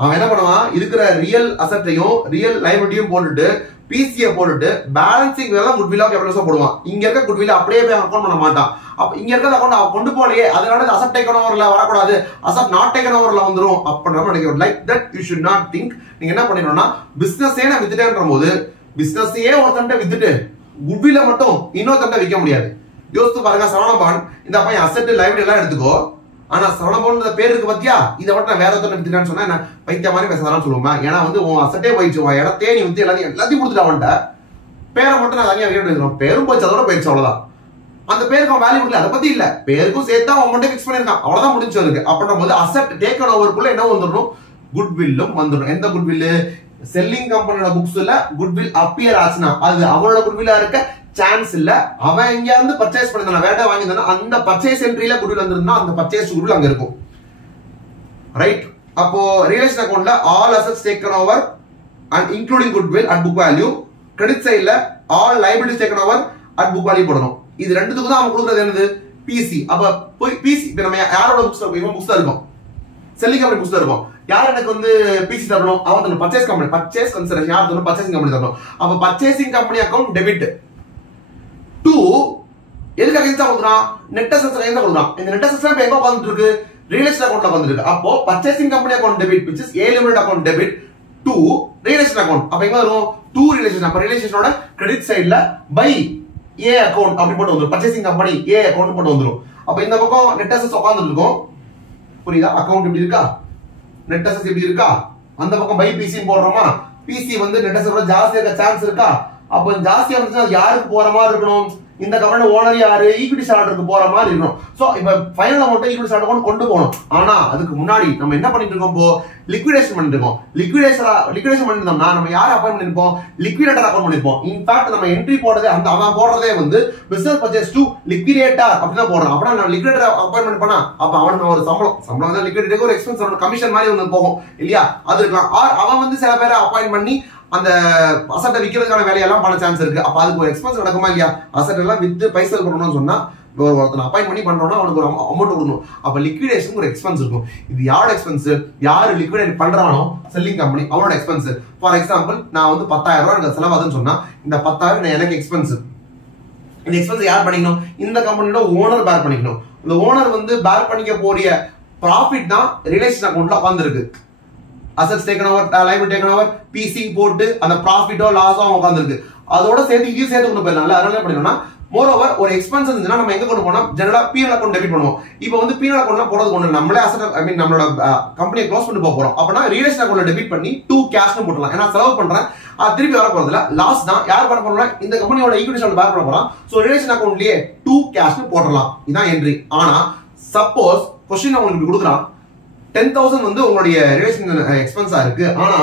அவன் என்ன பண்ணுவான், இருக்கிற ரியல் அசெட்டையும் ரியல் லைபிலிட்டியும் போட்டுட்டு பிசியை போட்டுட்டு பேலன்சிங் வேலை குட்வில் ஆஃப் கேபிட்டல்ஸா போடுவான். இங்க இருக்க குட்வில் அப்படியே போய் அக்கௌண்ட் பண்ண மாட்டான். அப்ப இங்க இருக்கிற அக்கௌண்ட் அவன் கொண்டு போலையே, அதனால அசெட் டேக்கன் ஓவர்ல வரக்கூடாது, அசெட் நாட் டேக்கன் ஓவர்ல வந்துரும் அப்படின்ற நினைக்கிறோம். Like that you should not think. நீங்க என்ன பண்ணிடணும்னா, பிசினஸே நான் வித்துட்டேன்ற போது பிசினஸையே ஒருத்தன்ட்ட வித்துட்டு குட்வில்ல மட்டும் இன்னொருத்தன்ட்ட விற்க முடியாது. யோசித்து பாருங்க, சரவணபவன் இந்த பையன் அசெட் லைபிலிட்டி எல்லாம் எடுத்துக்கோ, ஆனா சரவணபவன் பேர் இருக்கு பத்தியா, இதை மட்டும் நான் வேற ஒருத்தர் வித்துட்டான்னு சொன்னா என்ன பைத்திய மாதிரி பேசலாம் சொல்லுவேன். ஏன்னா வந்து உன் அசெட்டே போயிடுச்சு, உன் இடத்தையே நீ வந்து எல்லாத்தையும் கொடுத்துட்டு அவன்கிட்ட பேரை மட்டும் நான் தனியாக வைக்கணும். பேரும் போச்சு, அதோட போயிடுச்சு, அவ்வளவுதான். அந்த பேருக்கு அவன் வேல்யூ கொடுக்கல, அதை பத்தி இல்ல, பேருக்கும் சேர்த்தா அவன் மட்டும் பிக்ஸ் பண்ணிருக்கான், அவ்வளவுதான் முடிஞ்சு இருக்கு. அப்படின்ற போது அசெட் டேக்கன் ஓவருக்குள்ள என்ன வந்துடணும், குட்வில்லும் வந்துடும். எந்த குட்வில், செல்லிங் கம்பெனியோட புக்ஸ்ல குட்வில் அப்பியர் ஆச்சுன்னா அது அவனோட குட்வில்லா இருக்க சான்ஸ் இல்ல. அவன் எங்க இருந்து பர்ச்சேஸ் பண்ணிருந்தா வேட்டை வாங்கியிருந்தா அந்த பர்ச்சேஸ் என்ட்ரியில குட்வில் வந்திருந்தா அந்த பர்ச்சேஸ் குட்வில் அங்க இருக்கும். ரைட். அப்போ ரியலைசேஷன் அக்கவுண்ட்ல all assets taken over and including goodwill at book value, credit சைடுல all liabilities taken over at book value போடணும். இது ரெண்டுத்துக்கும் தான் அவன் கொடுக்குறது என்னது, பிசி. அப்ப போய் பிசி நம்ம யாரோட புக்ஸ் இவன் புக்ஸ் தான் இருக்கும், செல்லிங் கம்பெனி புக்ஸ் தான் இருக்கும். யார் எனக்கு வந்து பிசி தரணும், அவன் பர்ச்சேஸ் கம்பெனி, பர்ச்சேஸ் கன்சிடரேஷன் யார் தரணும், பர்ச்சேசிங் கம்பெனி தரணும். அப்ப purchasing company account debit to எதுக்கு அகைன்ஸ்டா கொடுக்குறான், நெட் அசெட்ஸ் அகைன்ஸ்டா கொடுக்குறான். இந்த நெட் அசெட்ஸ் எங்க உட்கார்ந்துட்டு இருக்கு, ரியலைசேஷன் அக்கவுண்ட்ல உட்கார்ந்துருக்கு. அப்போ purchasing company account debit which is A limited account debit to realisation account. அப்ப எங்க வரும், டு ரியலைசேஷன். அப்ப ரியலைசேஷனோட கிரெடிட் சைடுல பை ஏ அக்கவுண்ட் அப்படி போட்டு வந்துரும், பர்ச்சேசிங் கம்பெனி ஏ அக்கவுண்ட் போட்டு வந்துரும். அப்ப இந்த பக்கம் நெட் அசெட்ஸ் உட்கார்ந்துட்டு இருக்கும், புரியுதா, அக்கவுண்ட் இப்படி இருக்கா, நெட் அசெட்ஸ் இப்படி இருக்கா, அந்த பக்கம் பை பிசி போடுறோமா, பிசி வந்து நெட் அசெட்ஸோட ஜாஸ்தியா இருக்க சான்ஸ் இருக்கா. அப்ப ஜாஸ்தியா இருந்துச்சுன்னா அது யாருக்கு போற மாதிரி இருக்கணும், இந்த கம்பெனி ஓனர் யாரு, ஈக்விட்டி ஷேர்டருக்கு போற மாதிரி இருக்கணும். சோ இப்ப ஃபைனல் அமௌண்ட் ஈக்விட்டி ஷேர்டர் கொண்டு போகணும். ஆனா அதுக்கு முன்னாடி நம்ம என்ன பண்ணிட்டு இருக்கோம், இப்போ லிக்விடேஷன் பண்ணிட்டு இருக்கோம். லிக்விடேஷன் பண்ணிருந்தோம்னா நம்ம யாரை அப்பாயிண்ட் பண்ணிருப்போம், லிக்விடேட்டர் அக்கவுண்ட் பண்ணிருப்போம். இன்ஃபேக்ட் நம்ம என்ட்ரி போடுறதே அந்த அவன் போடுறதே வந்து பிசினஸ் பர்ச்சேஸ் டு லிக்விடேட்டர் அப்படிதான் போடுறோம். அப்படின்னா நான் லிக்விடேட்டர் அப்பாயின்மெண்ட் பண்ணா அப்ப அவனுக்கு ஒரு சம்பளம் வந்து லிக்விடேட்டருக்கு ஒரு எக்ஸ்பென்ஸ் கமிஷன் மாதிரி ஒன்று போகும் இல்லையா, அது இருக்கலாம். அவன் வந்து சில பேரை அப்பாயிண்ட் பண்ணி அந்த அசட்டை விற்கிறதுக்கான வேலையெல்லாம் பண்ண சான்ஸ் இருக்கு. அப்ப அதுக்கு ஒரு எக்ஸ்பென்ஸ் நடக்குமா இல்லையா, அசட் எல்லாம் வித்து பைசா பண்ணணும்னு சொன்னா ஒருத்தனை அப்பாயிண்ட் பண்ணி பண்றோம்னா அவனுக்கு ஒரு அமௌண்ட் கொடுக்கணும். அப்ப லிக்விடேஷன் ஒரு எக்ஸ்பென்ஸ் இருக்கும். இது யாரோட எக்ஸ்பென்ஸ், யாரு லிக்விடேட் பண்றானோ செல்லிங் கம்பெனி அவனோட எக்ஸ்பென்ஸ். ஃபார் எக்ஸாம்பிள் நான் வந்து 10,000 ரூபாய் எனக்கு செலவாதுன்னு சொன்னா இந்த 10,000 எனக்கு எக்ஸ்பென்ஸ். இந்த எக்ஸ்பென்ஸ் யார் பண்ணிக்கணும், இந்த கம்பெனியோட ஓனர் பேர் பண்ணிக்கணும். இந்த ஓனர் வந்து பேர் பண்ணிக்க போறிய ப்ராஃபிட் தான் ரியலைசேஷன் அக்கவுண்ட்ல உட்கார்ந்துருக்கு. Assets taken over, liability taken over, PC போட்டு அந்த ப்ராஃபிட்டோ லாஸோ உட்கார்ந்துருக்கு. அதோட சேர்த்து இதையும் சேர்த்து கொண்டு போயிடலாம். அதனால என்ன பண்ணிக்கணும்னா, மோர் ஓவர் ஒரு எக்ஸ்பென்ஸ் இருந்துச்சுன்னா நம்ம எங்க கொண்டு போனோம், ஜெனரலா பீனல் அக்கவுண்ட் டெபிட் பண்ணுவோம். இப்போ வந்து பீனல் அக்கவுண்ட்லாம் போறது கொண்டு நம்மளே அசெட் ஐ மீன் நம்மளோட கம்பெனியை க்ளோஸ் பண்ணி போறோம். அப்படின்னா ரியலைசேஷன் அக்கவுண்ட்ல டெபிட் பண்ணி டு கேஷ்னு போடலாம். ஏன்னா செலவு பண்றேன், அது திருப்பி வர போறதுல லாஸ் தான். யார் பண்ண போறோம்னா இந்த கம்பெனியோட ஈக்விட்டி ஷேர் பேர் பண்ண போறோம். சோ ரியலைசேஷன் அக்கவுண்ட்லயே டு கேஷ்னு போடலாம். இதான் என்ட்ரி. ஆனா சப்போஸ் क्वेश्चन உங்களுக்கு கொடுக்குறான் 10,000 வந்து உங்களுடைய ரிலேஷன் எக்ஸ்பென்ஸா இருக்கு. ஆனா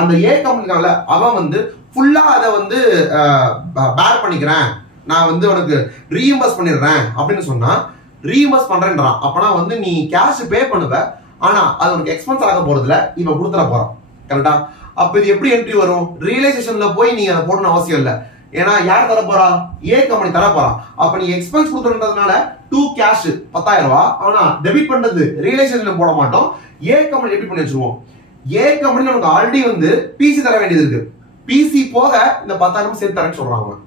அந்த ஏ கம்பெனிக்கால அவன் வந்து ஃபுல்லா அதை வந்து பேர் பண்ணிக்கிறேன், நான் வந்து உனக்கு ரீஇம்பர்ஸ் பண்ணிடுறேன் அப்படின்னு சொன்னா ரீஇம்பர்ஸ் பண்றேன்றான். அப்பனா வந்து நீ கேஷ் பே பண்ணுவ, ஆனா அது உனக்கு எக்ஸ்பென்ஸ் ஆக போறதுல இவன் கொடுத்துட போறான். கரெக்டா? அப்ப இது எப்படி என்ட்ரி வரும், ரியலைசேஷன்ல போய் நீ அதை போடணும் அவசியம் இல்லை. ஏன்னா யார் தர போறா, ஏ கம்பெனி தர போறா. அப்ப நீ எக்ஸ்பென்ஸ் கொடுத்துறதுனால டு கேஷ் 10,000 ரூபாய், ஆனா டெபிட் பண்றது ரியலைசேஷன்ல போட மாட்டோம், ஏ கம்பெனி டெபிட் பண்ணி வச்சிருவோம். ஏ கம்பெனி நமக்கு ஆல்ரெடி வந்து பிசி தர வேண்டியது இருக்கு. பிசி போக இந்த 10,000 சேர்த்து தரேன்னு சொல்றாங்க.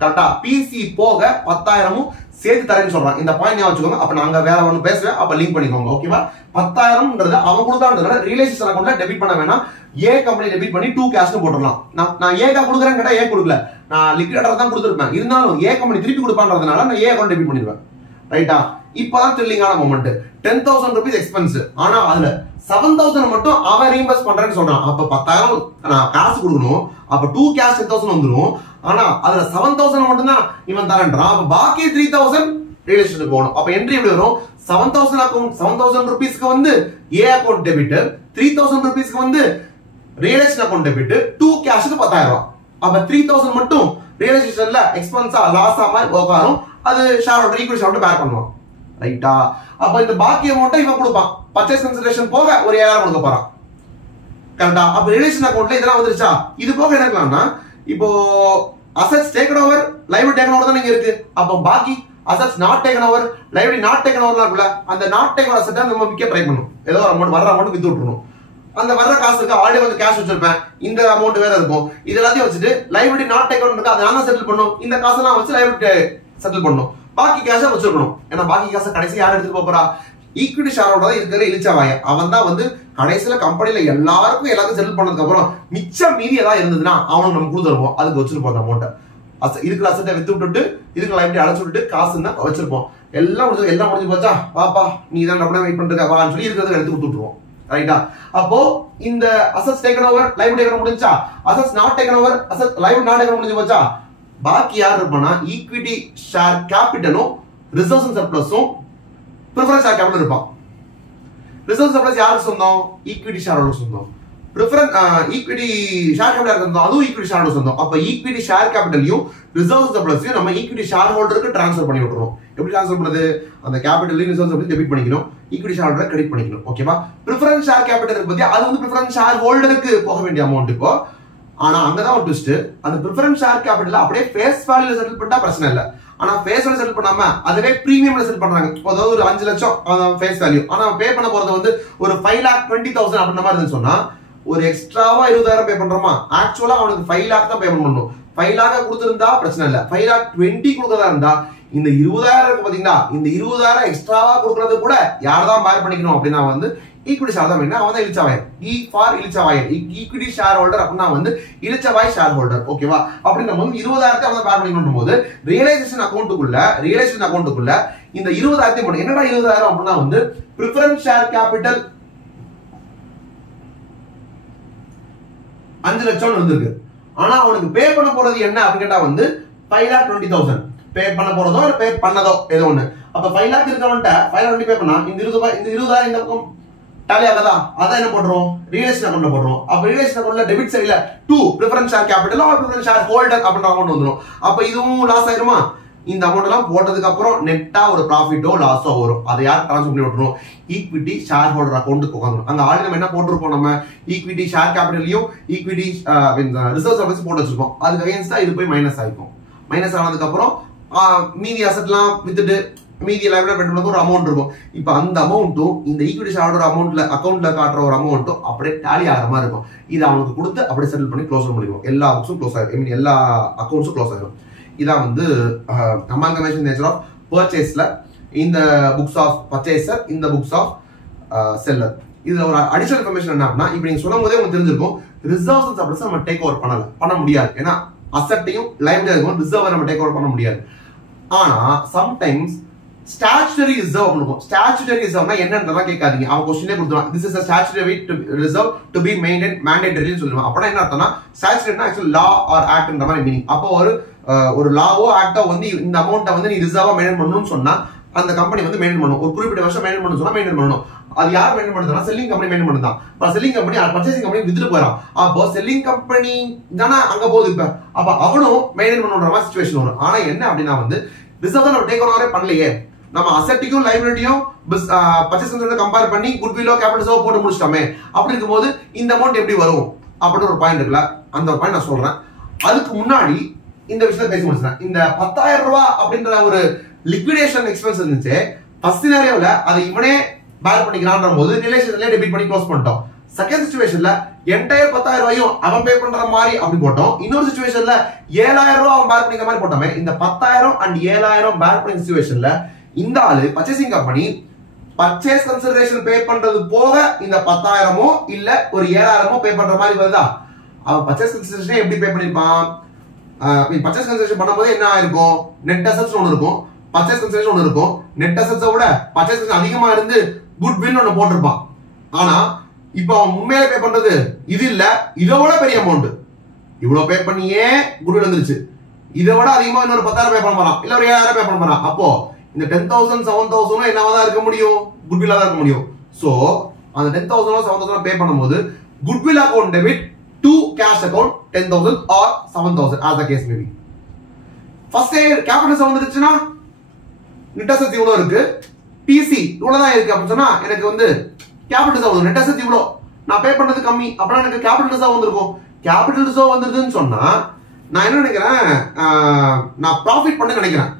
கரெக்டா? பிசி போக 10,000 சேர்த்து தரேன்னு சொல்றான். இந்த பாயிண்ட் ஞாபகம் வச்சுக்கோங்க. அப்ப நாங்க வேற ஒன்று பேசுவேன், அப்ப லிங்க் பண்ணிக்கோங்க. ஓகேவா? 10,000ன்றது அவன் கொடுத்தான்றதுனால ரியலைசேஷன் அக்கவுண்ட்ல டெபிட் பண்ண வேணாம், ஏ கம்பெனி டெபிட் பண்ணி டு கேஷ்னு போட்டுடலாம். நான் ஏ கொடுக்குறேன்னு கேட்டா ஏ கொடுக்கல, நான் லிக்விடேட்டர் தான் கொடுத்துருப்பேன். இருந்தாலும் ஏ கம்பெனி திருப்பி கொடுப்பான்றதுனால நான் ஏ அக்கவுண்ட் டெபிட் பண்ணிடுவேன். ரைட்டா? இப்பதான் த்ரில்லிங்கான மொமெண்ட். 10,000 rupees எக்ஸ்பென்ஸ், ஆனா அதுல 7,000 மட்டும் அவன் ரீஇம்பர்ஸ் பண்றேன்னு சொல்றான். அப்ப 10,000 நான் காசு கொடுக்கணும், அப்ப 2 கேஷ் 10,000 வந்துரும். ஆனா அதுல 7,000 மட்டும் தான் இவன் தரேன்றான். அப்ப பாக்கி 3,000 ரியலைசேஷனுக்கு போகணும். அப்ப என்ட்ரி எப்படி வரும், 7,000 அக்கவுண்ட் 7,000 rupeesக்கு வந்து ஏ அக்கவுண்ட் டெபிட், 3,000 rupeesக்கு வந்து ரியலைசேஷன் அக்கவுண்ட் டெபிட், 2 கேஷ்க்கு 10,000 ரூபாய். அப்ப 3,000 மட்டும் ரியலைசேஷன்ல எக்ஸ்பென்ஸா லாஸா மாதிரி உட்காரும், அது ஷேரோட ஈக்விட்டி ஷேரோட பேர் பண்ணுவான். ரைட்டா? அப்ப இந்த பாக்கி அமௌண்ட்டை இவன் கொடுப்பான். பர்ச்சேஸ் கன்சிடரேஷன் போக ஒரு 7,000 கொடுக்க போறான். கரெக்டா? அப்ப ரிலேஷன் அக்கவுண்ட்ல இதெல்லாம் வந்துருச்சா? இது போக என்ன இருக்கலாம்னா, இப்போ assets taken over, liability taken over தான் இங்க இருக்கு. அப்ப பாக்கி assets not taken over, liability not taken ஓவர்லாம் இருக்குல்ல, அந்த நாட் டேக்கன் ஓவர் அசெட்டை நம்ம விற்க ட்ரை பண்ணணும். ஏதோ ஒரு அமௌண்ட் வர்ற அமௌண்ட் வித்து விட்டுறணும். அந்த வர்ற காசுக்கு ஆல்ரெடி கொஞ்சம் கேஷ் வச்சிருப்பேன், இந்த அமௌண்ட் வேற இருக்கும், இது எல்லாத்தையும் வச்சுட்டு லைபிலிட்டி நாட் டேக் அவுட் இருக்கு, அதை நான் செட்டில் பண்ணும், இந்த காசை நான் வச்சு லைபிலிட்டி செட்டில் பண்ணும், பாக்கி கேஷை வச்சிருக்கணும். ஏன்னா பாக்கி காசை கடைசி யார் எடுத்துட்டு போறா? ஈக்விட்டி ஷேர் ஹோல்டர் இருக்கிற இழிச்சவாயன். அவன் தான் வந்து கடைசியில கம்பெனில எல்லாருக்கும் எல்லாத்தையும் செட்டில் பண்ணதுக்கு அப்புறம் மிச்சம் மீதி ஏதாவது இருந்ததுன்னா அவனுக்கு நம்ம கொடுத்துருப்போம், அதுக்கு வச்சிருப்போம் அந்த அமௌண்ட்டை. இருக்கிற அசட்டை வித்து விட்டுட்டு இதுக்கு லைபிலிட்டி அடைச்சு விட்டுட்டு காசுன்னா வச்சிருப்போம். எல்லாம் முடிஞ்சு போச்சா, பாப்பா நீ தான் நம்ம வெயிட் பண்ணிட்டு வான்னு சொல்லி இருக்கிறத எடுத்து கொடுத்துருவோம். ரைட்டா? அப்போ இந்த assets taken over, liability taken முடிஞ்சா, assets not taken over, asset liability not taken முடிஞ்சு போச்சா, பாக்கி யார் இருப்பானா ஈக்விட்டி ஷேர் கேபிட்டலும் ரிசர்வ்ஸ் அண்ட் சர்ப்ளஸும் பிரிஃபரன்ஸ் ஷேர் கேபிட்டல் இருப்பான். ரிசர்வ் சர்ப்ளஸ் யாருக்கு சொந்தம்? ஈக்விட்டி ஷேர் ஹோல்டருக்கு சொந்தம். ஈக்விட்டி ஷேர் கேபிட்டல் இருந்தோம், அதுவும் ஈக்விட்டி ஷேர் ஹோல்டர் சொந்தம். அப்ப ஈக்விட்டி ஷேர் கேபிட்டலையும் ரிசர்வ் சர்ப்ளஸையும் நம்ம ஈக்விட்டி ஷேர் ஹோல்டருக்கு ட்ரான்ஸ்ஃபர் பண்ணி விட்டுறோம். எப்படி ட்ரான்ஸ்ஃபர் பண்ணுறது? அந்த கேபிட்டலையும் ரிசர்வ் சர்ப்ளஸ் டெபிட் பண்ணிக்கணும், ஈக்விட்டி ஷேர் ஹோல்டரை கிரெடிட் பண்ணிக்கணும். ஓகேவா? பிரிஃபரன்ஸ் ஷேர் கேபிட்டல் பத்தி அது வந்து பிரிஃபரன்ஸ் ஷேர் ஹோல்டருக்கு போக வேண்டிய அமௌண்ட். இப்போ ஆனா அங்கதான் ஒரு ட்விஸ்ட். அந்த பிரிஃபரன்ஸ் ஷேர் கேபிட்டல் அப்படியே ஃபேஸ் வேல்யூல செட்டில் பண்ணா பிரச்சனை இல்லை. ஆனா ஃபேஸ் வேல்யூ செட்டில் பண்ணாம அதுவே பிரீமியம்ல செட்டில் பண்றாங்க. அதாவது ஒரு 5 லட்சம் ஃபேஸ் வேல்யூ, ஆனா பே பண்ண போறது வந்து ஒரு 5,20,000 அப்படின்ற மாதிரி இருந்துன்னு சொன்னா ஒரு எக்ஸ்ட்ராவா 20,000 பே பண்றோமா, ஆக்சுவலா அவனுக்கு 5 lakh தான் பேமெண்ட் பண்ணணும். 5 lakh கொடுத்திருந்தா பிரச்சனை இல்ல, 5,20,000 கொடுக்கறதா இருந்தா இந்த 20,000 இருக்கு பாத்தீங்களா, இந்த 20,000 எக்ஸ்ட்ராவா கொடுக்கறது கூட யார் தான் பேர் பண்ணிக்கணும் அப்படின்னா வந்து ஈக்விட்டி ஷேர் தான். என்ன அவன் தான் இழிச்சவாயன். இ ஃபார் இழிச்சவாயன், ஈக்விட்டி ஷேர் ஹோல்டர் அப்படின்னா வந்து இழிச்சவாய் ஷேர் ஹோல்டர். ஓகேவா? அப்படின்ற போது 20,000 அவன் பேர் பண்ணிக்கணும் போது ரியலைசேஷன் அக்கௌண்ட்டுக்குள்ள இந்த 20,000 மட்டும் என்னடா 20,000 அப்படின்னா வந்து பிரிஃபரன்ஸ் ஷேர் கேபிட்டல் 5 லட்சம் இருந்திருக்கு. ஆனா அவனுக்கு பே பண்ண போறது என்ன அப்படின்னு கேட்டா வந்து 5,20,000 பே பண்ண போறதோ இல்ல பே பண்ணதோ ஏதோ ஒண்ணு. அப்ப 5 lakh இருக்கவன்ட்ட 5,20,000 பே பண்ணா இந்த 20,000 இந்த பக்கம் டாலி ஆகாதா? அதான் என்ன பண்றோம்? ரியலைசேஷன் அக்கௌண்ட்ல போடுறோம். அப்ப ரியலைசேஷன் அக்கௌண்ட்ல டெபிட் சைடுல to preference share capital or preference share holder அப்படின்ற அமௌண்ட் வந்துரும். அப்ப இதுவும் லாஸ் ஆயிருமா? இந்த அமௌண்ட் எல்லாம் போட்டதுக்கு அப்புறம் நெட்டா ஒரு ப்ராஃபிட்டோ லாஸோ வரும். அதை யார் ட்ரான்ஸ்ஃபர் பண்ணி விட்டுரும்? ஈக்விட்டி ஷேர் ஹோல்டர் அக்கௌண்ட்டுக்கு உட்காந்துரும். அங்க ஆல்ரெடி நம்ம என்ன போட்டிருப்போம்? நம்ம ஈக்விட்டி ஷேர் கேபிட்டலையும் ஈக்விட்டி ரிசர்வ் சர்வீஸ் போட்டு வச்சிருப்போம். அதுக்கு அகைன்ஸ்டா இது போய் மைனஸ் ஆயிக்கும். மைனஸ் ஆனதுக்கு அப்புறம் மீதி அசெட்லாம் வித்துட்டு மீதி லைபிலிட்டி ஒரு அமௌண்ட் இருக்கும். இப்ப அந்த அமௌண்ட்டும் இந்த ஈக்விட்டி ஷேர் ஹோல்டர் அக்கௌண்ட்ல காட்டுற ஒரு அமௌண்ட்டும் அப்படியே டாலி ஆகிற மாதிரி இருக்கும். இது அவனுக்கு கொடுத்து அப்படியே செட்டில் பண்ணி க்ளோஸ் பண்ணிடுவோம். எல்லா புக்ஸும் க்ளோஸ் ஆயிடும், எல்லா அக்கௌண்ட்ஸும் க்ளோஸ் ஆயிடும். இதான் வந்து அமால்கமேஷன் நேச்சர் ஆஃப் பர்ச்சேஸ்ல இந்த புக்ஸ் ஆஃப் பர்ச்சேசர், இந்த புக்ஸ் ஆஃப் செல்லர். இதுல ஒரு அடிஷனல் இன்ஃபர்மேஷன் என்ன அப்படின்னா, இப்ப நீங்க சொல்லும் போதே உங்களுக்கு தெரிஞ்சிருக்கும், ரிசர்வ்ஸ் அண்ட் சர்ப்ளஸ் நம்ம டேக் ஓவர் பண்ண முடியாது. ஏன்னா அசட்டையும் லைபிலிட்டியும் ரிசர்வ் நம்ம டேக் ஓவர் பண்ண முடியாது. ஆனா சம்டைம்ஸ் ஸ்டாச்சுட்டரி ரிசர்வ் இருக்கும். ஸ்டாச்சுட்டரி ரிசர்வ்னா என்னன்றதெல்லாம் கேட்காதீங்க, அவன் கொஸ்டினே கொடுத்துருவான். This is a statutory reserve to be maintained mandatory சொல்லுவாங்க. அப்பனா என்ன அர்த்தம்னா ஸ்டாச்சுட்டரினா ஆக்சுவலி லா ஆர் ஆக்ட்ன்ற மாதிரி மீனிங். அப்போ ஒரு லாவோ ஆக்டோ வந்து இந்த அமௌண்ட்டை வந்து நீ ரிசர்வா மெயின்டைன் பண்ணணும்னு சொன்னா அந்த கம்பெனி வந்து மெயின்டைன் பண்ணணும். ஒரு குறிப்பிட்ட வருஷம் மெயின்டைன் பண்ணணும் சொன்னா மெயின்டைன் பண்ணணும். அது யார் மெயின்டைன் பண்ணுறதுனா செல்லிங் கம்பெனி மெயின்டைன் பண்ணுதான். இப்போ செல்லிங் கம்பெனி பர்ச்சேசிங் கம்பெனி வித்துட்டு போறான். அப்போ செல்லிங் கம்பெனி தானே அங்க போகுது. இப்ப அப்ப அவனும் மெயின்டைன் பண்ணுற மாதிரி சிச்சுவேஷன் வரும். ஆனா என்ன அப்படின்னா வந்து ரிசர்வ் தான் நம்ம டேக் ஓவரே பண்ணலையே, நம்ம அசெட்டிக்கும் லைபிலிட்டியும் பர்ச்சேஸ் கம்பேர் பண்ணி குட்வில்லோ கேபிட்டல்ஸோ போட்டு முடிச்சிட்டோமே. அப்படி இருக்கும்போது இந்த அமௌண்ட் எப்படி வரும் அப்படின்னு ஒரு பாயிண்ட் இருக்குல்ல, அந்த ஒரு பாயிண்ட் நான் சொல்றேன். அதுக்கு முன்னாடி இந்த விஷயத்தை பேசி முடிச்சிடறேன். இந்த 10,000 ரூபாய் அப்படின்ற ஒரு லிக்விடேஷன் எக்ஸ்பென்ஸ் இருந்துச்சு. ஃபர்ஸ்ட் சினாரியோல அதை இவனே பேர் பண்ணிக்கிறான்ற போது ரிலேஷன்ல டெபிட் பண்ணி க்ளோஸ் பண்ணிட்டோம். செகண்ட் சிச்சுவேஷன்ல என்டையர் 10,000 ரூபாயும் அவன் பே பண்ற மாதிரி அப்படி போட்டோம். இன்னொரு சிச்சுவேஷன்ல 7,000 ரூபாய் அவன் பேர் பண்ணிக்கிற மாதிரி போட்டோமே. இந்த 10,000 and 7,000 பேர் பண்ணி சிச்சுவேஷன்ல இந்த ஆளு பர்ச்சேசிங் கம்பெனி பர்ச்சேஸ் கன்சிடரேஷன் பே பண்றது போக இந்த 10,000மோ இல்ல ஒரு 7,000மோ பே பண்ற மாதிரி வருதா? அவன் பர்ச்சேஸ் கன்சிடரேஷன் எப்படி பே பண்ணிருப்பான்? பர்ச்சேஸ் கன்சிடரேஷன் பண்ணும்போது என்ன ஆயிருக்கும்? நெட் அசெட்ஸ் ஒன்னு இருக்கும், பர்ச்சேஸ் கன்சிடரேஷன் ஒன்னு இருக்கும். நெட் அசெட்ஸை விட பர்ச்சேஸ் கன்சிடரேஷன் அதிகமா இருந்து குட்வில் ஒன்னு போட்டிருப்பான். ஆனா இப்ப அவன் உண்மையில பே பண்றது இது இல்ல, இதோட பெரிய அமௌண்ட். இவ்வளவு பே பண்ணியே குட்வில் வந்துருச்சு, இதை விட அதிகமா இன்னொரு 10,000 பே பண்ண போறான், இல்ல ஒரு 7,000 பே பண்ண போறான். அப்போ இந்த 10,000 7,000 என்னவாதான் இருக்க முடியும்? குட்வில்லா தான் இருக்க முடியும். சோ அந்த 10,000 7,000 பே பண்ணும்போது goodwill account debit to cash account 10,000 or 7,000 as the case may be. First capital வந்துருச்சுனா net assets இவ்வளவு இருக்கு, PC இவ்வளவு தான் இருக்கு அப்படி சொன்னா எனக்கு வந்து capital reserve net assets இவ்வளவு நான் பே பண்றது கம்மி, அப்பனா எனக்கு capital reserve வந்திருக்கும். capital reserve வந்திருதுன்னு சொன்னா நான் என்ன நினைக்கிறேன், நான் ப்ராஃபிட் பண்ண நினைக்கிறேன்,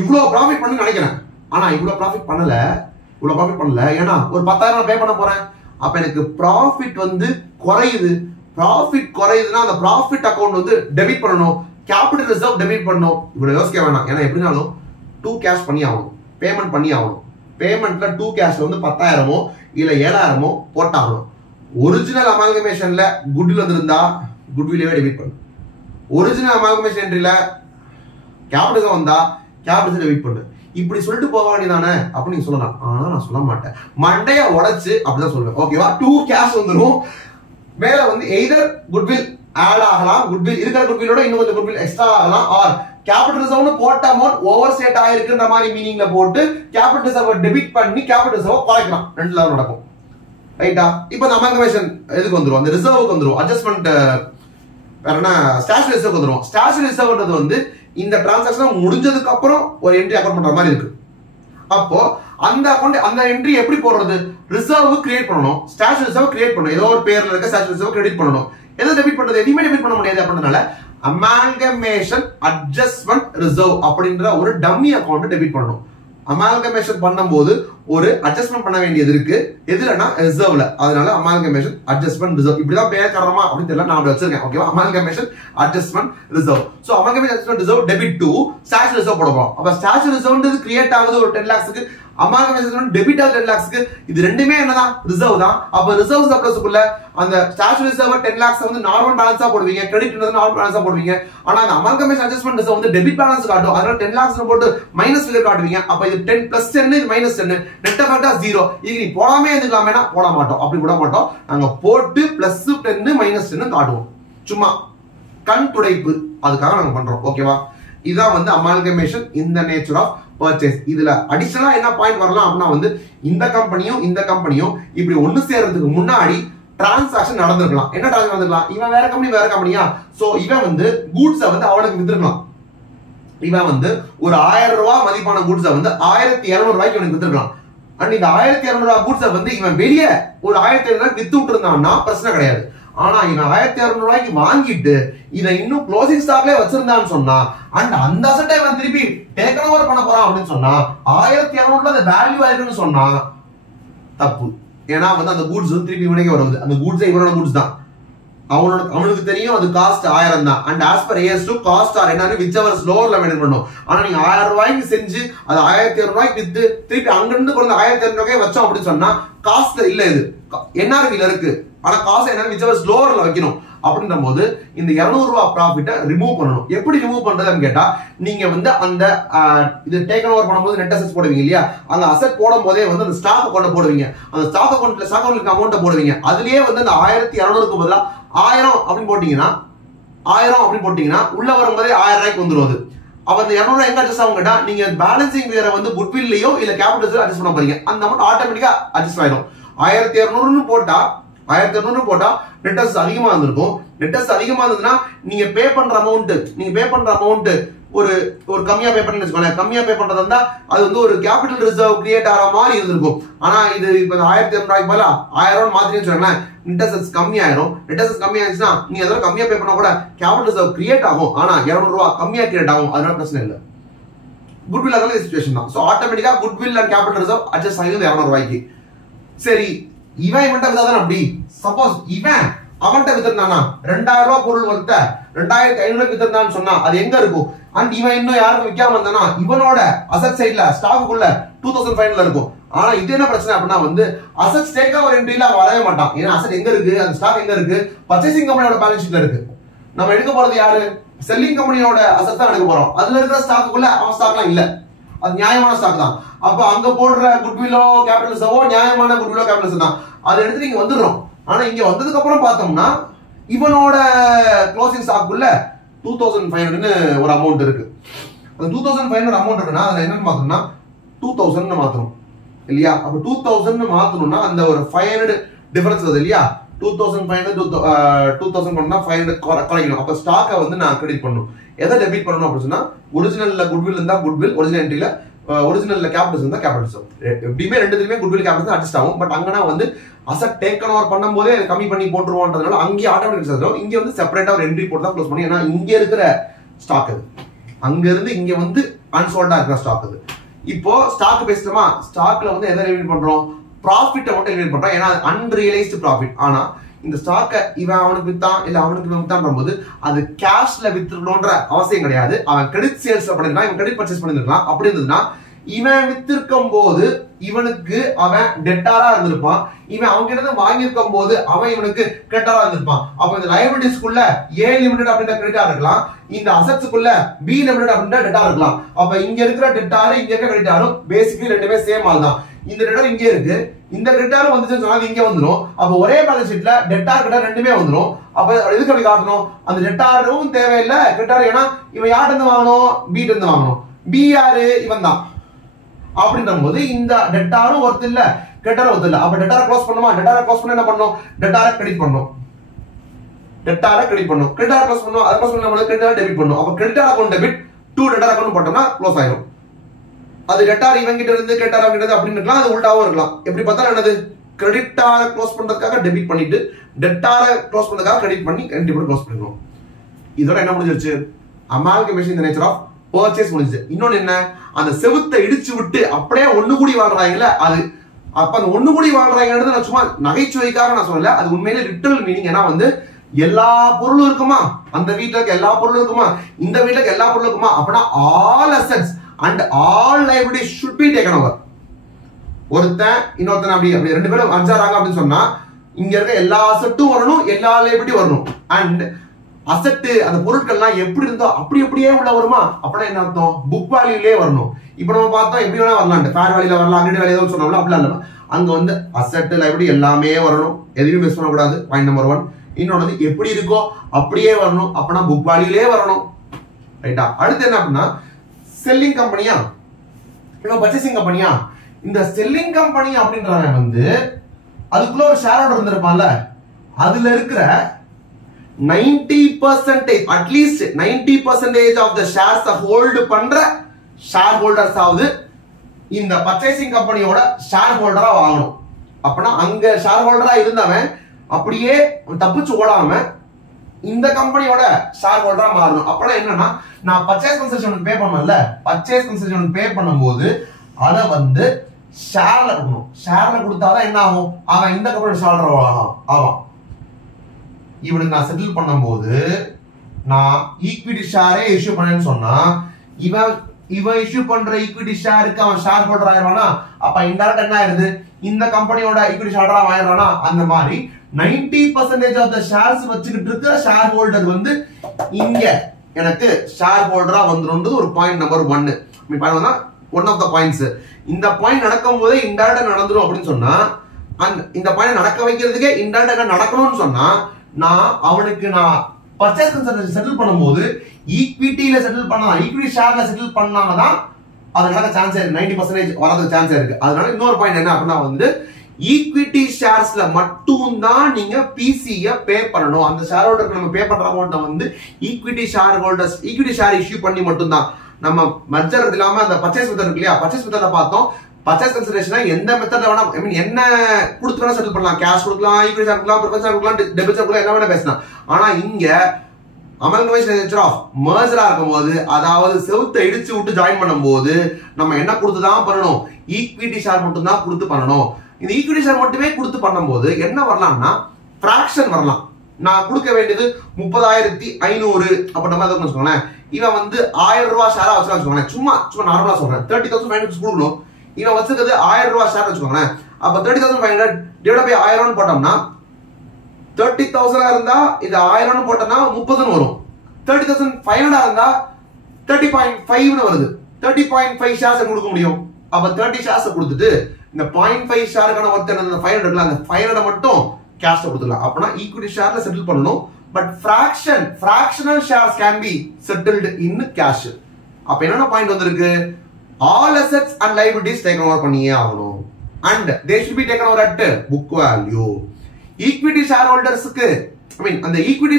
இவ்வளவு ப்ராஃபிட் பண்ண நினைக்கிறேன். ஆனா இவ்வளவு ப்ராஃபிட் பண்ணல. ஏன்னா ஒரு 10,000 பே பண்ண போறேன், அப்ப எனக்கு ப்ராஃபிட் வந்து குறையுது. ப்ராஃபிட் குறையுதுன்னா அந்த ப்ராஃபிட் அக்கௌண்ட் வந்து டெபிட் பண்ணணும், கேபிட்டல் ரிசர்வ் டெபிட் பண்ணணும். இவ்வளவு யோசிக்க வேணாம். ஏன்னா எப்படினாலும் 2 கேஷ் பண்ணி ஆகணும், பேமெண்ட் பண்ணி ஆகணும். பேமெண்ட்ல 2 கேஷ் வந்து 10,000 இல்ல 7,000 போட்டாகணும். ஒரிஜினல் அமால்கமேஷன்ல குட்வில் வந்திருந்தா குட்விலே டெபிட் பண்ணு. ஒரிஜினல் அமால்கமேஷன் என்ட்ரில கேபிட்டல் வந்தா கேபிட்டல் டெபிட் பண்ணு. இப்படி சொல்லிட்டு போக வேண்டியதானே அப்படின்னு நீங்க சொல்லலாம். ஆனா நான் சொல்ல மாட்டேன், மண்டைய உடைச்சு அப்படிதான் சொல்லுவேன். ஓகேவா? 2 கேஷ் வந்துடும். மேல வந்து எய்தர் குட்வில் ஆட் ஆகலாம், குட்வில் இருக்கிற குட்விலோட இன்னும் கொஞ்சம் குட்வில் எக்ஸ்ட்ரா ஆகலாம், ஆர் கேபிட்டல் ரிசர்வ் போட்ட அமௌண்ட் ஓவர் ஸ்டேட் ஆயிருக்குன்ற மாதிரி மீனிங்ல போட்டு கேபிட்டல் ரிசர்வ் டெபிட் பண்ணி கேபிட்டல் ரிசர்வ் குறைக்கலாம். 2 லெவல் நடக்கும். ரைட்டா? இப்போ அந்த அமால்கமேஷன் எதுக்கு வந்துரும்? அந்த ரிசர்வுக்கு வந்துரும். அட்ஜஸ்ட்மெண்ட் வேற என்ன, ஸ்டாச்சுரி ரிசர்வ் வந்துரும். ஸ்டாச்சுரி ரிசர்வ்ன்றது வந்து இந்த டிரான்சாக்ஷன் முடிஞ்சதுக்கு அப்புறம் ஒரு என்ட்ரி அக்கௌண்ட் பண்ற மாதிரி இருக்கு. அப்போ அந்த அக்கௌண்ட் அந்த என்ட்ரி எப்படி போடுறது? ரிசர்வ் கிரியேட் பண்ணணும், ஸ்டாச்சுரி ரிசர்வ் கிரியேட் பண்ணணும். ஏதோ ஒரு பேர்ல இருக்க ஸ்டாச்சுரி ரிசர்வ் கிரெடிட் பண்ணணும். எதை டெபிட் பண்றது? எதுவுமே டெபிட் பண்ண முடியாது. அப்படின்றனால அமால்கமேஷன் அட்ஜஸ்ட்மெண்ட் ரிசர்வ் அப்படின்ற ஒரு டம்மி அக்கௌண்ட் டெபிட் பண்ணணும். அமால்கமேஷன் பண்ணும்போது ஒரு அட்ஜஸ்ட்மெண்ட் பண்ண வேண்டியது இருக்கு. எதுலன்னா ரிசர்வ்ல. அதனால அமால்கமேஷன் அட்ஜஸ்ட்மெண்ட் ரிசர்வ் இப்படிதான் பேர் காரணமா அப்படின்னு தெரியல, நான் வச்சிருக்கேன். ஓகேவா? Amalgamation adjustment reserve. So amalgamation adjustment reserve debit to statutory reserve போடுவோம். அப்ப ஸ்டாச்சுரி ரிசர்வ்ன்றது கிரியேட் ஆகுது ஒரு 10 lakhsக்கு, அமால்கமேஷன் டெபிட் ஆகுது 10 lakhsக்கு. இது ரெண்டுமே என்னதான்? ரிசர்வ் தான். அப்ப ரிசர்வ் சர்ப்ளஸ்க்குள்ள அந்த ஸ்டாச்சுரி ரிசர்வ் 10 lakhs வந்து நார்மல் பேலன்ஸா போடுவீங்க, கிரெடிட்ன்றது நார்மல் பேலன்ஸா போடுவீங்க. ஆனா அந்த அமால்கமேஷன் அட்ஜஸ்ட்மெண்ட் ரிசர்வ் வந்து டெபிட் பேலன்ஸ் காட்டும். அதனால 10 lakhs போட்டு மைனஸ் ஃபிகர் காட்டுவீங்க. அப்ப இது 10 + 10 இது -10, நெட் எஃபெக்ட்டா 0. இது நீ போடாமே இருந்துக்கலாமேனா போட மாட்டோம். அப்படி போட மாட்டோம். நாங்க போட்டு +10 -10 காட்டுவோம். சும்மா கண் துடைப்பு அதுக்காக நாங்க பண்றோம். ஓகேவா? இதான் வந்து அமால்கமேஷன் இந்த நேச்சர் ஆஃப் பர்ச்சேஸ். இதுல அடிஷனலா என்ன பாயிண்ட் வரலாம் அப்படின்னா வந்து இந்த கம்பெனியும் இந்த கம்பெனியும் இப்படி ஒண்ணு சேர்றதுக்கு முன்னாடி டிரான்சாக்ஷன் நடந்திருக்கலாம். என்ன டிரான்சாக்ஷன் நடந்திருக்கலாம்? இவன் வேற கம்பெனி வேற கம்பெனியா, சோ இவன் வந்து கூட்ஸை வந்து அவனுக்கு வித்துருக்கலாம். இவன் வந்து ஒரு 1000 ரூபாய் மதிப்பான கூட்ஸை வந்து 1200 ரூபாய்க்கு இவனுக்கு வித்துருக்கலாம். அண்ட் இந்த 1200 ரூபாய் கூட்ஸை வந்து இவன் வெளியே ஒரு 1500 ரூபாய்க்கு வித்து விட்டு இருந்தான்னா பிரச்சனை கிடையாது. ஆனா இவன் 1200 ரூபாய்க்கு வாங்கிட்டு இதை இன்னும் க்ளோசிங் ஸ்டாக்லயே வச்சிருந்தான்னு சொன்னா அண்ட் அந்த அசெட்டை இவன் திருப்பி டேக் ஓவர் பண்ண போறான் அப்படின்னு சொன்னா 1200 அந்த வேல்யூ ஆயிருக்குன்னு சொன்னா தப்பு. ஏன்னா வந்து அந்த கூட்ஸ் வந்து திருப்பி இவனுக்கே வருது. அந்த கூட்ஸ் இவனோட கூட்ஸ் தான். அவனுக்கு தெரியும் அது காஸ்ட் 1000 தான். And as per AS2 cost or என்ன விச் எவர் ஸ்லோவர்ல மெயின்டைன் பண்ணும். ஆனா நீங்க 1000 ரூபாய்க்கு செஞ்சு அது 1200 ரூபாய்க்கு வித்து திருப்பி அங்கிருந்து கொண்டு 1200 ரூபாய்க்கு வச்சோம் அப்படின்னு சொன்னா காஸ்ட் இல்ல, இது NRV-ல இருக்கு. ஆனா காசு என்ன விச் எவர் ஸ்லோவர்ல வைக்கணும். அப்படின்ற போது இந்த 200 ரூபாய் ப்ராஃபிட்டை ரிமூவ் பண்ணணும். எப்படி ரிமூவ் பண்றதுன்னு கேட்டா நீங்க வந்து அந்த இது டேக் ஓவர் பண்ணும்போது நெட் அசெட்ஸ் போடுவீங்க இல்லையா, அந்த அசெட் போடும் போதே வந்து அந்த ஸ்டாக் அக்கௌண்ட் போடுவீங்க. அந்த ஸ்டாக் அக்கௌண்ட்ல அமௌண்ட் போடுவீங்க. அதுலயே வந்து அந்த 1200க்கு பதிலா 1000 அப்படின்னு போட்டீங்கன்னா 1000 அப்படின்னு போட்டீங்கன்னா உள்ள வரும்போதே 1000 ரூபாய்க்கு வந்துருவது. அப்ப அந்த 200 ரூபாய் எங்க அட்ஜஸ்ட் ஆகும் கேட்டா நீங்க பேலன்சிங் வேற வந்து குட்வில்லையோ இல்ல கேபிட்டல் அட்ஜஸ்ட் பண்ண போறீங்க. அந்த அமௌண்ட் ஆட்டோமேட்டிக்கா அட்ஜஸ்ட் ஆயிடும். 1200 போட்டா 1200 போட்டா நெட் அசெட்ஸ் அதிகமா இருந்திருக்கும். நெட் அசெட்ஸ் அதிகமா இருந்ததுன்னா நீங்க பே பண்ற அமௌண்ட் ஒரு கம்மியா பே பண்ணி வச்சுக்கோங்க. கம்மியா பே பண்றதா இருந்தா அது வந்து ஒரு கேபிட்டல் ரிசர்வ் கிரியேட் ஆகிற மாதிரி இருந்திருக்கும். ஆனா இது இப்ப 1200 ரூபாய்க்கு பதிலா 1000 மாத்திரம் வச்சுக்கோங்களேன், நெட் அசெட்ஸ் கம்மியாயிரும். நெட் அசெட்ஸ் கம்மியாயிருச்சுன்னா நீங்க அதோட கம்மியா பே பண்ணா கூட கேபிட்டல் ரிசர்வ் கிரியேட் ஆகும். ஆனா 200 ரூபாய் கம்மியா கிரியேட் ஆகும். அதனால பிரச்சனை இல்லை. குட்வில் அதனால சிச்சுவேஷன் தான். சோ ஆட்டோமேட்டிக்கா goodwill and capital reserve adjust ஆகிடுது 200 ரூபாய்க்கு. சரி, இவன் வித்தாதான் அப்படி. சப்போஸ் இவன் அவன்கிட்ட வித்திருந்தானா 2000 ரூபாய் பொருள் வந்து 2500 வித்திருந்தான்னு சொன்னா அது எங்க இருக்கும்? அண்ட் இவன் இன்னும் யாருக்கும் விற்காம இருந்தானா இவனோட அசெட் சைட்ல ஸ்டாக்குக்குள்ள 2500 இருக்கும். ஆனா இது என்ன பிரச்சனை அப்படின்னா வந்து அசெட் ஸ்டேக் ஓவர் என்ட்ரில வரவே மாட்டான். ஏன்னா அசெட் எங்க இருக்கு, அந்த ஸ்டாக் எங்க இருக்கு? பர்ச்சேசிங் கம்பெனியோட பேலன்ஸ் ஷீட்ல இருக்கு. நம்ம எடுக்க போறது யாரு? செல்லிங் கம்பெனியோட அசெட் தான் எடுக்க போறோம். அதுல இருக்கிற ஸ்டாக்குக்குள்ள அவன் ஸ்டாக்லாம் இல்ல. அது நியாயமான ஸ்டாக் தான். அப்ப அங்க போடுற குட்விலோ கேபிட்டல் ரிசர்வோ நியாயமான குட்விலோ கேபிட்டல் ரிசர்வ் தான். அதை எடுத்து நீங்க வந்துடுறோம். ஆனா இங்க வந்ததுக்கு அப்புறம் பார்த்தோம்னா இவனோட க்ளோசிங் ஸ்டாக்குள்ள 2500 ஒரு அமௌண்ட் இருக்கு. அந்த 2500 அமௌண்ட் இருக்குன்னா அதுல என்னன்னு மாத்தணும்னா 2000 மாத்தணும் இல்லையா? அப்ப 2000 மாத்தணும்னா அந்த ஒரு 500 டிஃபரன்ஸ் வருது இல்லையா? 2500 2000 பண்ணா 500 குறைக்கணும். அப்ப ஸ்டாக்கை வந்து நான் கிரெடிட் பண்ணணும். எதை டெபிட் பண்ணணும் அப்படின்னு சொன்னா ஒரிஜினல்ல குட்வில் இருந்தா குட்வில், ஒரிஜினல் என்ட்ரில ஒரிஜினல் கேபிட்டல் இருந்தா கேபிட்டல். எப்படியுமே ரெண்டுத்துலயுமே குட்வில் கேபிட்டல் தான் அட்ஜஸ்ட் ஆகும். பட் அங்கன்னா வந்து அசெட் டேக் ஓவர் பண்ணும்போதே கம்மி பண்ணி போட்டுருவோன்றதுனால அங்கேயே ஆட்டோமேட்டிக் வரும். இங்க வந்து செப்பரேட்டா ஒரு என்ட்ரி போட்டு தான் க்ளோஸ் பண்ணி. ஏன்னா இங்க இருக்கிற ஸ்டாக் அது, அங்க இருந்து இங்க வந்து அன்சோல்டா இருக்கிற ஸ்டாக் அது. இப்போ ஸ்டாக் பேசிட்டோமா, ஸ்டாக்ல வந்து எதை டெபிட் பண்றோம்? ப்ராஃபிட்டை மட்டும் எலிமினேட் பண்றான், ஏன்னா அன்ரியலைஸ்டு ப்ராஃபிட். ஆனா இந்த ஸ்டாக்கை இவன் அவனுக்கு வித்தான் இல்ல அவனுக்கு வித்தான் போது அது கேஷ்ல வித்துக்கணும்ன்ற அவசியம் கிடையாது. அவன் கிரெடிட் சேல்ஸ்ல பண்ணிருக்கான், இவன் கிரெடிட் பர்ச்சேஸ் பண்ணிருக்கலாம். அப்படி இருந்ததுன்னா இவன் வித்திருக்கும் போது இவனுக்கு அவன் டெட்டாரா இருந்திருப்பான், இவன் அவங்க கிட்ட வாங்கியிருக்கும் போது அவன் இவனுக்கு கிரெடிட்டாரா இருந்திருப்பான். அப்ப இந்த லைபிலிட்டிஸ்க்குள்ள ஏ லிமிடெட் அப்படின்ற கிரெடிட்டா இருக்கலாம், இந்த அசெட்ஸ்க்குள்ள பி லிமிடெட் அப்படின்ற டெட்டா இருக்கலாம். அப்ப இங்க இருக்கிற டெட்டாரு இங்க இருக்கிற கிரெடிட்டாரும் பேசிக்கலி ரெண்டுமே சேம் ஆள் தான். இந்த டெட்டார் இங்கே இருக்கு, இந்த கிரெடிட்டாரும் வந்துச்சுன்னு சொன்னா இங்க வந்துடும். அப்ப ஒரே பேலன்ஸ் ஷீட்ல டெட்டார் கிரெடிட்டார் ரெண்டுமே வந்துடும். அப்ப எதுக்கு அப்படி காட்டணும், அந்த டெட்டாரும் தேவையில்லை கிரெடிட்டார், ஏன்னா இவன் யார்ட்ட இருந்து வாங்கணும், பி இருந்து வாங்கணும். பி யாரு, இவன் தான். அப்படின்ற போது இந்த டெட்டாரும் ஒருத்தர் இல்ல கிரெடிட்டாரும் ஒருத்தர் இல்ல. அப்ப டெட்டாரை க்ளோஸ் பண்ணுமா, டெட்டாரை க்ளோஸ் பண்ண என்ன பண்ணும், டெட்டாரை கிரெடிட் பண்ணும், டெட்டாரை கிரெடிட் பண்ணும், கிரெடிட்டாரை க்ளோஸ் பண்ணும், அதை க்ளோஸ் பண்ண கிரெடிட்டாரை டெபிட் பண்ணும். அப்ப creditor account debit to debtor account போட்டோம்னா க்ளோஸ் ஆயிடும். அது டெட்டார் இவங்க கிட்ட இருந்து கிரெடிட்டார் அவங்க கிட்ட அப்படின்னு இருக்கலாம், அது உல்டாவும் இருக்கலாம். எப்படி பார்த்தாலும் என்னது, கிரெடிட்டாரை க்ளோஸ் பண்றதுக்காக டெபிட் பண்ணிட்டு டெட்டாரை க்ளோஸ் பண்றதுக்காக கிரெடிட் பண்ணி ரெண்டு க்ளோஸ் பண்ணிக்கணும். இதோட என்ன முடிஞ்சிருச்சு, amalgamation in the nature of purchase முடிஞ்சு. இன்னொன்னு என்ன, அந்த செவுத்தை இடிச்சு விட்டு அப்படியே ஒண்ணு கூடி வாழ்றாங்கல்ல அது. அப்ப அந்த ஒண்ணு கூடி வாழ்றாங்கிறது நான் சும்மா நகைச்சுவைக்காக நான் சொல்லல, அது உண்மையிலே லிட்டரல் மீனிங். ஏன்னா வந்து எல்லா பொருளும் இருக்குமா, அந்த வீட்டுல இருக்க எல்லா பொருளும் இருக்குமா, இந்த வீட்டுல இருக்க எல்லா பொருளும் இருக்குமா, அப்படின்னா all assets and all liabilities should be taken over. ஒருத்தன் இன்னொருத்தன் அப்படி ரெண்டு பேரும் அஞ்சாறாங்க அப்படின்னு சொன்னா இங்க இருக்க எல்லா அசெட்டும் வரணும், எல்லா liability வரணும். அண்ட் அசெட் அந்த பொருட்கள்லாம் எப்படி இருந்தோ அப்படி அப்படியே உள்ள வருமா, அப்படின்னா என்ன அர்த்தம், புக் வேல்யூலே வரணும். இப்ப நம்ம பார்த்தோம் எப்படி வேணா வரலாம், ஃபேர் வேல்யூல வரலாம், அக்ரிட் வேல்யூ ஏதோ சொன்னோம்ல, அப்படிலாம் இல்ல. அங்க வந்து அசெட் liability எல்லாமே வரணும், எதுவும் மிஸ் பண்ணக்கூடாது. Point number 1. இன்னொன்னு எப்படி இருக்கோ அப்படியே வரணும், அப்படின்னா புக் வேல்யூலே வரணும். ரைட்டா? அடுத்து என்ன அப்படின்னா செல்லிங் கம்பெனியா இல்ல பர்ச்சேசிங் கம்பெனியா. இந்த செல்லிங் கம்பெனி அப்படின்றவங்க வந்து அதுக்குள்ள ஒரு ஷேர் ஹோல்டர் இருந்திருப்பான்ல, அதுல இருக்கிற 90% at least 90% of the shares hold பண்ற ஷேர் ஹோல்டர்ஸ் ஆவது இந்த பர்ச்சேசிங் கம்பெனியோட ஷேர் ஹோல்டரா வாங்கணும். அப்பனா அங்க ஷேர் ஹோல்டரா இருந்தவன் அப்படியே தப்பிச்சு ஓடாம இந்த கம்பெனியோட ஷேர் ஹோல்டரா மாறணும். அப்பனா என்னன்னா, நான் பர்ச்சேஸ் கன்செஷனுக்கு பே பண்ணல, பர்ச்சேஸ் கன்செஷனுக்கு பே பண்ணும்போது அதை வந்து ஷேர்ல கொடுக்கணும். ஷேர்ல கொடுத்தாதான் என்ன ஆகும், அவன் இந்த கம்பெனி ஷேர் ஹோல்டர் ஆவான். இவனுக்கு நான் செட்டில் பண்ணும்போது நான் ஈக்விட்டி ஷேரே இஷ்யூ பண்ணேன்னு சொன்னா இவன் இஷ்யூ பண்ற ஈக்விட்டி ஷேருக்கு அவன் ஷேர் ஹோல்டர் ஆயிடுவானா, அப்ப இன்டைரக்ட் என்ன ஆயிருது, இந்த கம்பெனியோட ஈக்விட்டி ஷேர் ஹோல்டரா ஆயிடுறானா. அந்த மாதிரி 90% ஆஃப் த ஷேர்ஸ் வச்சுக்கிட்டு இருக்கிற ஷேர் ஹோல்டர் வந்து இங்க எனக்கு ஷேர் ஹோல்டரா வந்துருன்றது ஒரு point number 1. One of the points. இந்த பாயிண்ட் நடக்கும் போதே இன்டைரக்டா நடந்துரும் அப்படின்னு சொன்னா, இந்த பாயிண்ட் நடக்க வைக்கிறதுக்கே இன்டைரக்டா நடக்கணும்னு சொன்னா, அவனுக்கு நான் பர்ச்சேஸ் கன்செஷன் செட்டில் பண்ணும்போது ஈக்விட்டியில செட்டில் பண்ணலாம், ஈக்விட்டி ஷேர்ல செட்டில் பண்ணாதான் அது நடக்க சான்ஸ் இருக்கு, 90% வரதுக்கு சான்ஸ் இருக்கு. அதனால இன்னொரு பாயிண்ட் என்ன அப்படின்னா வந்து ஈக்விட்டி ஷேர்ஸ்ல மட்டும் தான் நீங்க பிசியை பே பண்ணணும். அந்த ஷேர் ஹோல்டருக்கு நம்ம பே பண்ற அமௌண்ட்டை வந்து equity share holders equity share issue பண்ணி மட்டும் தான். நம்ம மர்ஜர் இல்லாம அந்த பர்ச்சேஸ் மெத்தட் இருக்கு இல்லையா, பர்ச்சேஸ் மெத்தட்ல பார்த்தோம். பர்ச்சேஸ் கன்சிடரேஷன் எந்த மெத்தட்ல வேணா, ஐ மீன் என்ன கொடுத்து வேணா செட்டில் பண்ணலாம், கேஷ் கொடுக்கலாம், ஈக்விட்டி ஷேர் கொடுக்கலாம், ப்ரிஃபரன்ஸ் ஷேர் கொடுக்கலாம், டெபிட் ஷேர் கொடுக்கலாம், என்ன வேணா பேசலாம். ஆனா இங்க அமல்கமேஷன் நேச்சர் ஆஃப் மர்ஜரா இருக்கும்போது, அதாவது செவுத்தை இடிச்சு விட்டு ஜாயின் பண்ணும்போது நம்ம என்ன கொடுத்து தான் பண்ணணும், ஈக்விட்டி ஷேர் மட்டும் தான் கொடுத்து பண்ணணும். இந்த ஈக்விட்டி ஷேர் மட்டுமே கொடுத்து பண்ணும்போது என்ன வரலாம்னா ஃபிராக்ஷன் வரலாம். நான் கொடுக்க வேண்டியது 30,500 அப்படின்ற மாதிரி வச்சுக்கோங்களேன். இவன் வந்து 1000 ரூபாய் ஷேரா வச்சுக்கோங்களேன், சும்மா நார்மலா சொல்றேன், 30,500 கொடுக்கணும். இவன் வச்சுக்கிறது 1000 ரூபாய் ஷேர் வச்சுக்கோங்களேன். அப்ப 30,500 டிவைட் பை 1000 போட்டோம்னா 30,000 இருந்தா இது 1000 போட்டோம்னா 30 வரும். 30,500 இருந்தா 30.5 வருது. 30.5 ஷேர்ஸ் கொடுக்க முடியும். அப்ப 30 ஷேர்ஸ் கொடுத்துட்டு இந்த 0.5 ஷேருக்கான ஒருத்தர் அந்த 500 இருக்குல்ல, அந்த 500 மட்டும் கேஷ் கொடுத்துடலாம். அப்பனா ஈக்விட்டி ஷேர்ல செட்டில் பண்ணணும். But fractional shares can be settled in cash. அப்ப என்னென்ன பாயிண்ட் வந்திருக்கு, all assets and liabilities taken over பண்ணியே ஆகணும், and they should be taken over at book value. Equity share ஹோல்டர்ஸ்க்கு ஐ மீன் அந்த ஈக்விட்டி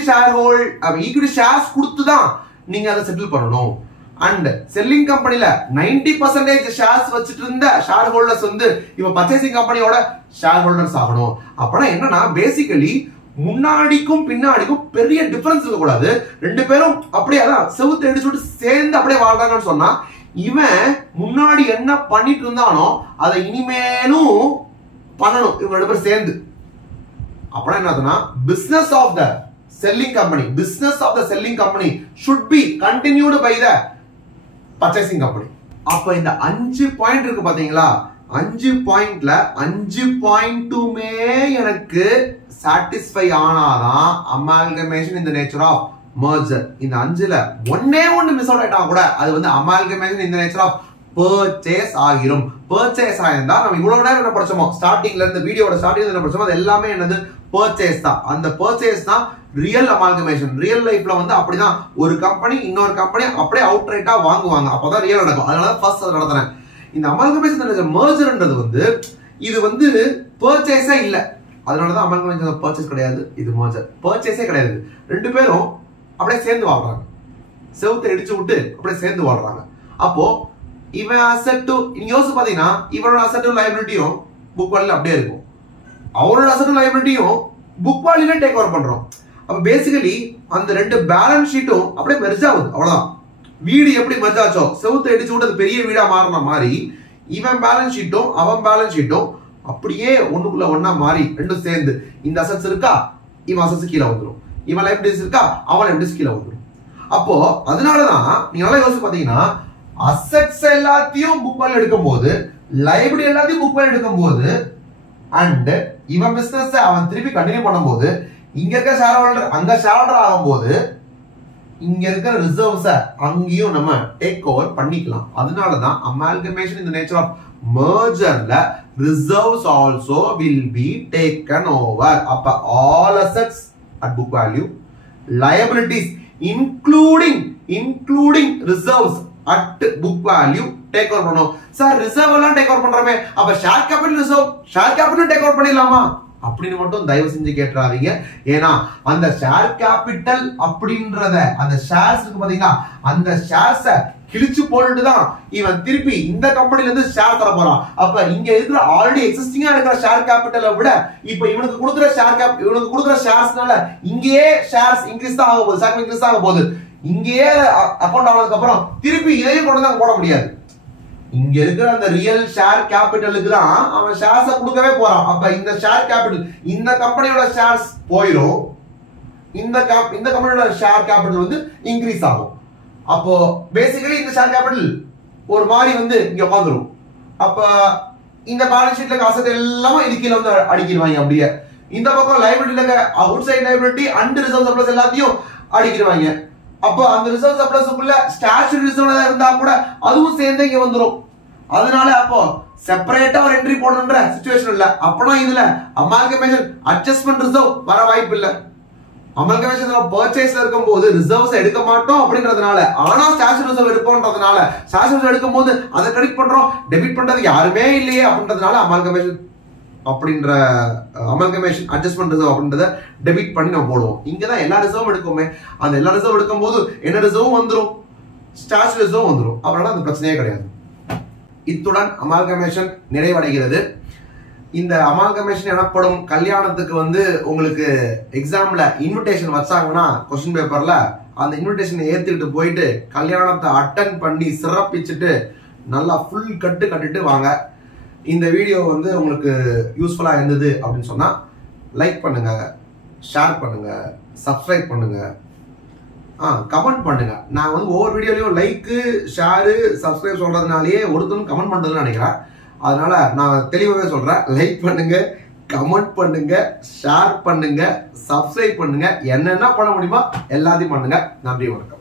ஷேர்ஸ் கொடுத்து தான் நீங்க அதை செட்டில் பண்ணணும். அண்ட் செல்லிங் கம்பெனில 90% ஷேர்ஸ் வச்சுட்டு இருந்த ஷேர் ஹோல்டர்ஸ் வந்து இப்ப பர்ச்சேசிங் கம்பெனியோட ஷேர் ஹோல்டர்ஸ் ஆகணும். அப்பனா என்னன்னா பேசிக்கலி முன்னாடிக்கும் பின்னாடிக்கும் பெரிய டிஃபரன்ஸ் இருக்க கூடாது. ரெண்டு பேரும் அப்படியே அதான் செவுத்து அடிச்சுட்டு சேர்ந்து அப்படியே வாழ்றாங்கன்னு சொன்னா, இவன் முன்னாடி என்ன பண்ணிட்டு இருந்தானோ அதை இனிமேலும் பண்ணணும் இவங்க 2 பேரும் சேர்ந்து. அப்படின்னா என்னதுன்னா business of the selling company should be continued by the purchasing company. அப்ப இந்த 5 பாயிண்ட் இருக்கு பாத்தீங்களா, 5 பாயிண்ட்ல 5 பாயிண்ட்டுமே எனக்கு சாட்டிஸ்ஃபை ஆனாதான் அமால்கமேஷன் இந்த நேச்சர் ஆஃப் merger. இந்த 5ல ஒண்ணே மிஸ் அவுட் ஆயிட்டா கூட அது வந்து அமால்கமேஷன் இந்த நேச்சர் ஆஃப் பர்ச்சேஸ் ஆகிரும். பர்ச்சேஸ் ஆயிருந்தா நம்ம இவ்வளவு நேரம் என்ன படிச்சோமோ, ஸ்டார்டிங்ல இருந்து வீடியோட ஸ்டார்டிங்ல என்ன படிச்சோமோ அது எல்லாமே என்னது, பர்ச்சேஸ் தான். அந்த பர்ச்சேஸ் தான் ரியல் அமால்கமேஷன். ரியல் லைஃப்ல வந்து அப்படிதான் ஒரு கம்பெனி இன்னொரு கம்பெனி அப்படியே அவுட் ரைட்டா வாங்குவாங்க, அப்பதான் ரியல் நடக்கும். அதனால ஃபர்ஸ்ட் அதை நடத்துறேன். இந்த அமால்கமேஷன் மெர்ஜர்ன்றது வந்து இது வந்து பர்ச்சேஸே இல்ல, அதனாலதான் அமால்கமேஷன் பர்ச்சேஸ் கிடையாது, இது மெர்ஜர். பர்ச்சேஸே கிடையாது. 2 பேரும் அப்படியே சேர்ந்து வாழ்றாங்க, செவுத்தை இடிச்சு விட்டு அப்படியே சேர்ந்து வாழ்றாங்க. அப்போ இவன் அசெட் நீங்க யோசிச்சு பாத்தீங்கன்னா இவனோட அசெட்டும் லைபிலிட்டியும் புக் வேல்யூல அப்படியே இருக்கும், அவரோட அசெட்டும் லைபிலிட்டியும் புக் வேல்யூல டேக் ஓவர் பண்றோம். அப்ப பேசிக்கலி அந்த 2 பேலன்ஸ் ஷீட்டும் அப்படியே மெர்ஜ் ஆகுது, அவ்வளவுதான். வீடு எப்படி மெர்ஜ் ஆச்சோ, செவுத்தை இடிச்சு விட்டு அது பெரிய வீடா மாறின மாதிரி இவன் பேலன்ஸ் ஷீட்டும் அவன் பேலன்ஸ் ஷீட்டும் அப்படியே ஒண்ணுக்குள்ள ஒண்ணா மாறி 2 சேர்ந்து இந்த அசெட்ஸ் இருக்கா இவன் அசெட்ஸ் கீழே வந்துடும், இவன் லைபிலிட்டிஸ் இருக்கா அவன் லைபிலிட்டிஸ் கீழே வந்துடும். அப்போ அதனாலதான் நீங்க நல்லா யோசிச்சு பாத்தீங்கன்னா அசெட்ஸ் எல்லாத்தையும் புக் வேல்யூ எடுக்கும் போது, லைபிலிட்டி எல்லாத்தையும் புக் வேல்யூ எடுக்கும் போது, அண்ட் இவன் பிசினஸ் அவன் திருப்பி கண்டினியூ பண்ணும்போது, இங்க இருக்க ஷேர் ஹோல்டர் அங்க ஷேர் ஹோல்டர் ஆகும்போது இங்க இருக்கிற ரிசர்வ்ஸ் அங்கேயும் நம்ம டேக் ஓவர் பண்ணிக்கலாம். அதனாலதான் அமால்கமேஷன் இந்த நேச்சர் ஆஃப் mergerல reserves also will be taken over. அப்ப all assets at book value, liabilities including reserves at book value take over பண்ணோம். சார் ரிசர்வ் எல்லாம் டேக் ஓவர் பண்றோமே, அப்ப share capital reserve share capital take over பண்ணிடலாமா அப்படின்னு மட்டும் தயவு செஞ்சு கேட்றாதீங்க. ஏன்னா அந்த ஷேர் கேபிட்டல் அப்படின்றத அந்த ஷேர்ஸ் இருக்கு பாத்தீங்கன்னா, அந்த ஷேர்ஸ கிழிச்சு போட்டுட்டு தான் இவன் திருப்பி இந்த கம்பெனில இருந்து ஷேர் தர போறான். அப்ப இங்க இருக்கிற ஆல்ரெடி எக்ஸிஸ்டிங்கா இருக்கிற ஷேர் கேபிட்டலை விட இப்ப இவனுக்கு கொடுக்குற ஷேர்ஸ்னால இங்கேயே ஷேர்ஸ் இன்க்ரீஸ் தான் ஆக போகுது, ஷேர் இன்க்ரீஸ் தான் ஆக போகுது. இங்கேயே அக்கௌண்ட் ஆனதுக்கு அப்புறம் திருப்பி இதையும் கொண்டு தான் போட முடியாது. இங்க இருக்கிற அந்த ரியல் ஷேர் கேபிட்டலுக்கு தான் அவன் ஷேர்ஸ கொடுக்கவே போறான். அப்ப இந்த ஷேர் கேபிட்டல் இந்த கம்பெனியோட ஷேர்ஸ் போயிடும், இந்த கம்பெனியோட ஷேர் கேபிட்டல் வந்து இன்க்ரீஸ் ஆகும். அப்போ பேசிக்கலி இந்த ஷேர் கேபிட்டல் ஒரு மாதிரி வந்து இங்க உட்காந்துரும். அப்ப இந்த பேலன்ஸ் ஷீட்ல அசெட் எல்லாமே இது கீழே வந்து அடிக்கிடுவாங்க. அப்படியே இந்த பக்கம் லைபிலிட்டில outside liability and reserve surplus எல்லாத்தையும் அடிக்கிடுவாங்க. அப்ப அந்த ரிசர்வ் சர்ப்ளஸ்க்குள்ள ஸ்டாச்சுரி ரிசர்வ் இருந்தா கூட அதுவும் சேர்ந்து இங்க வந்துரும். அதனால அப்போ செப்பரேட்டா ஒரு என்ட்ரி போடணும்ன்ற சிச்சுவேஷன் இல்ல. அப்பனா இதுல அமால்கமேஷன் அட்ஜஸ்ட்மென்ட் ரிசர்வ் வர வாய்ப்பு இல்ல. அமால்கமேஷன் பர்ச்சேஸ்ல இருக்கும்போது ரிசர்வ்ஸ் எடுக்க மாட்டோம் அப்படின்றதுனால, ஆனா ஸ்டாச்சுரி ரிசர்வ் எடுப்போம்ன்றதுனால ஸ்டாச்சுரி ரிசர்வ் எடுக்கும்போது அதை கிரெடிட் பண்றோம், டெபிட் பண்றது யாருமே இல்லையே அப்படின்றதுனால அமால்கமேஷன் அட்ஜஸ்ட்மென்ட் ரிசர்வ் அப்படின்றத டெபிட் பண்ணி நம்ம போடுவோம். இங்கதான் எல்லா ரிசர்வும் எடுக்குமே, அந்த எல்லா ரிசர்வ் எடுக்கும் போது என்ன ரிசர்வும் வந்துடும், ஸ்டாச்சுரி ரிசர்வ் வந்துடும். அதனால அந்த பிரச்சனையே கிடையாது. இத்துடன் அமால்கமேஷன் நிறைவடைகிறது. இந்த அமால்கமேஷன் எனப்படும் கல்யாணத்துக்கு வந்து உங்களுக்கு எக்ஸாம்ல இன்விடேஷன் வச்சாங்கன்னா கொஸ்டின் பேப்பர்ல அந்த இன்விடேஷனை ஏத்துக்கிட்டு போயிட்டு கல்யாணத்தை அட்டன் பண்ணி சிறப்பிச்சுட்டு நல்லா ஃபுல் கட்டிட்டு வாங்க. இந்த வீடியோ வந்து உங்களுக்கு யூஸ்ஃபுல்லா இருந்தது அப்படின்னு சொன்னா லைக் பண்ணுங்க, ஷேர் பண்ணுங்க, சப்ஸ்கிரைப் பண்ணுங்க, கமெண்ட் பண்ணுங்க. நான் வந்து ஒவ்வொரு வீடியோலயும் லைக் ஷேரு சப்ஸ்கிரைப் சொல்றதுனாலேயே ஒருத்தரும் கமெண்ட் பண்றதுன்னு நினைக்கிறேன். அதனால நான் தெளிவாகவே சொல்றேன், லைக் பண்ணுங்க, கமெண்ட் பண்ணுங்க, ஷேர் பண்ணுங்க, சப்ஸ்கிரைப் பண்ணுங்க, என்னென்ன பண்ண முடியுமா எல்லாத்தையும் பண்ணுங்க. நன்றி, வணக்கம்.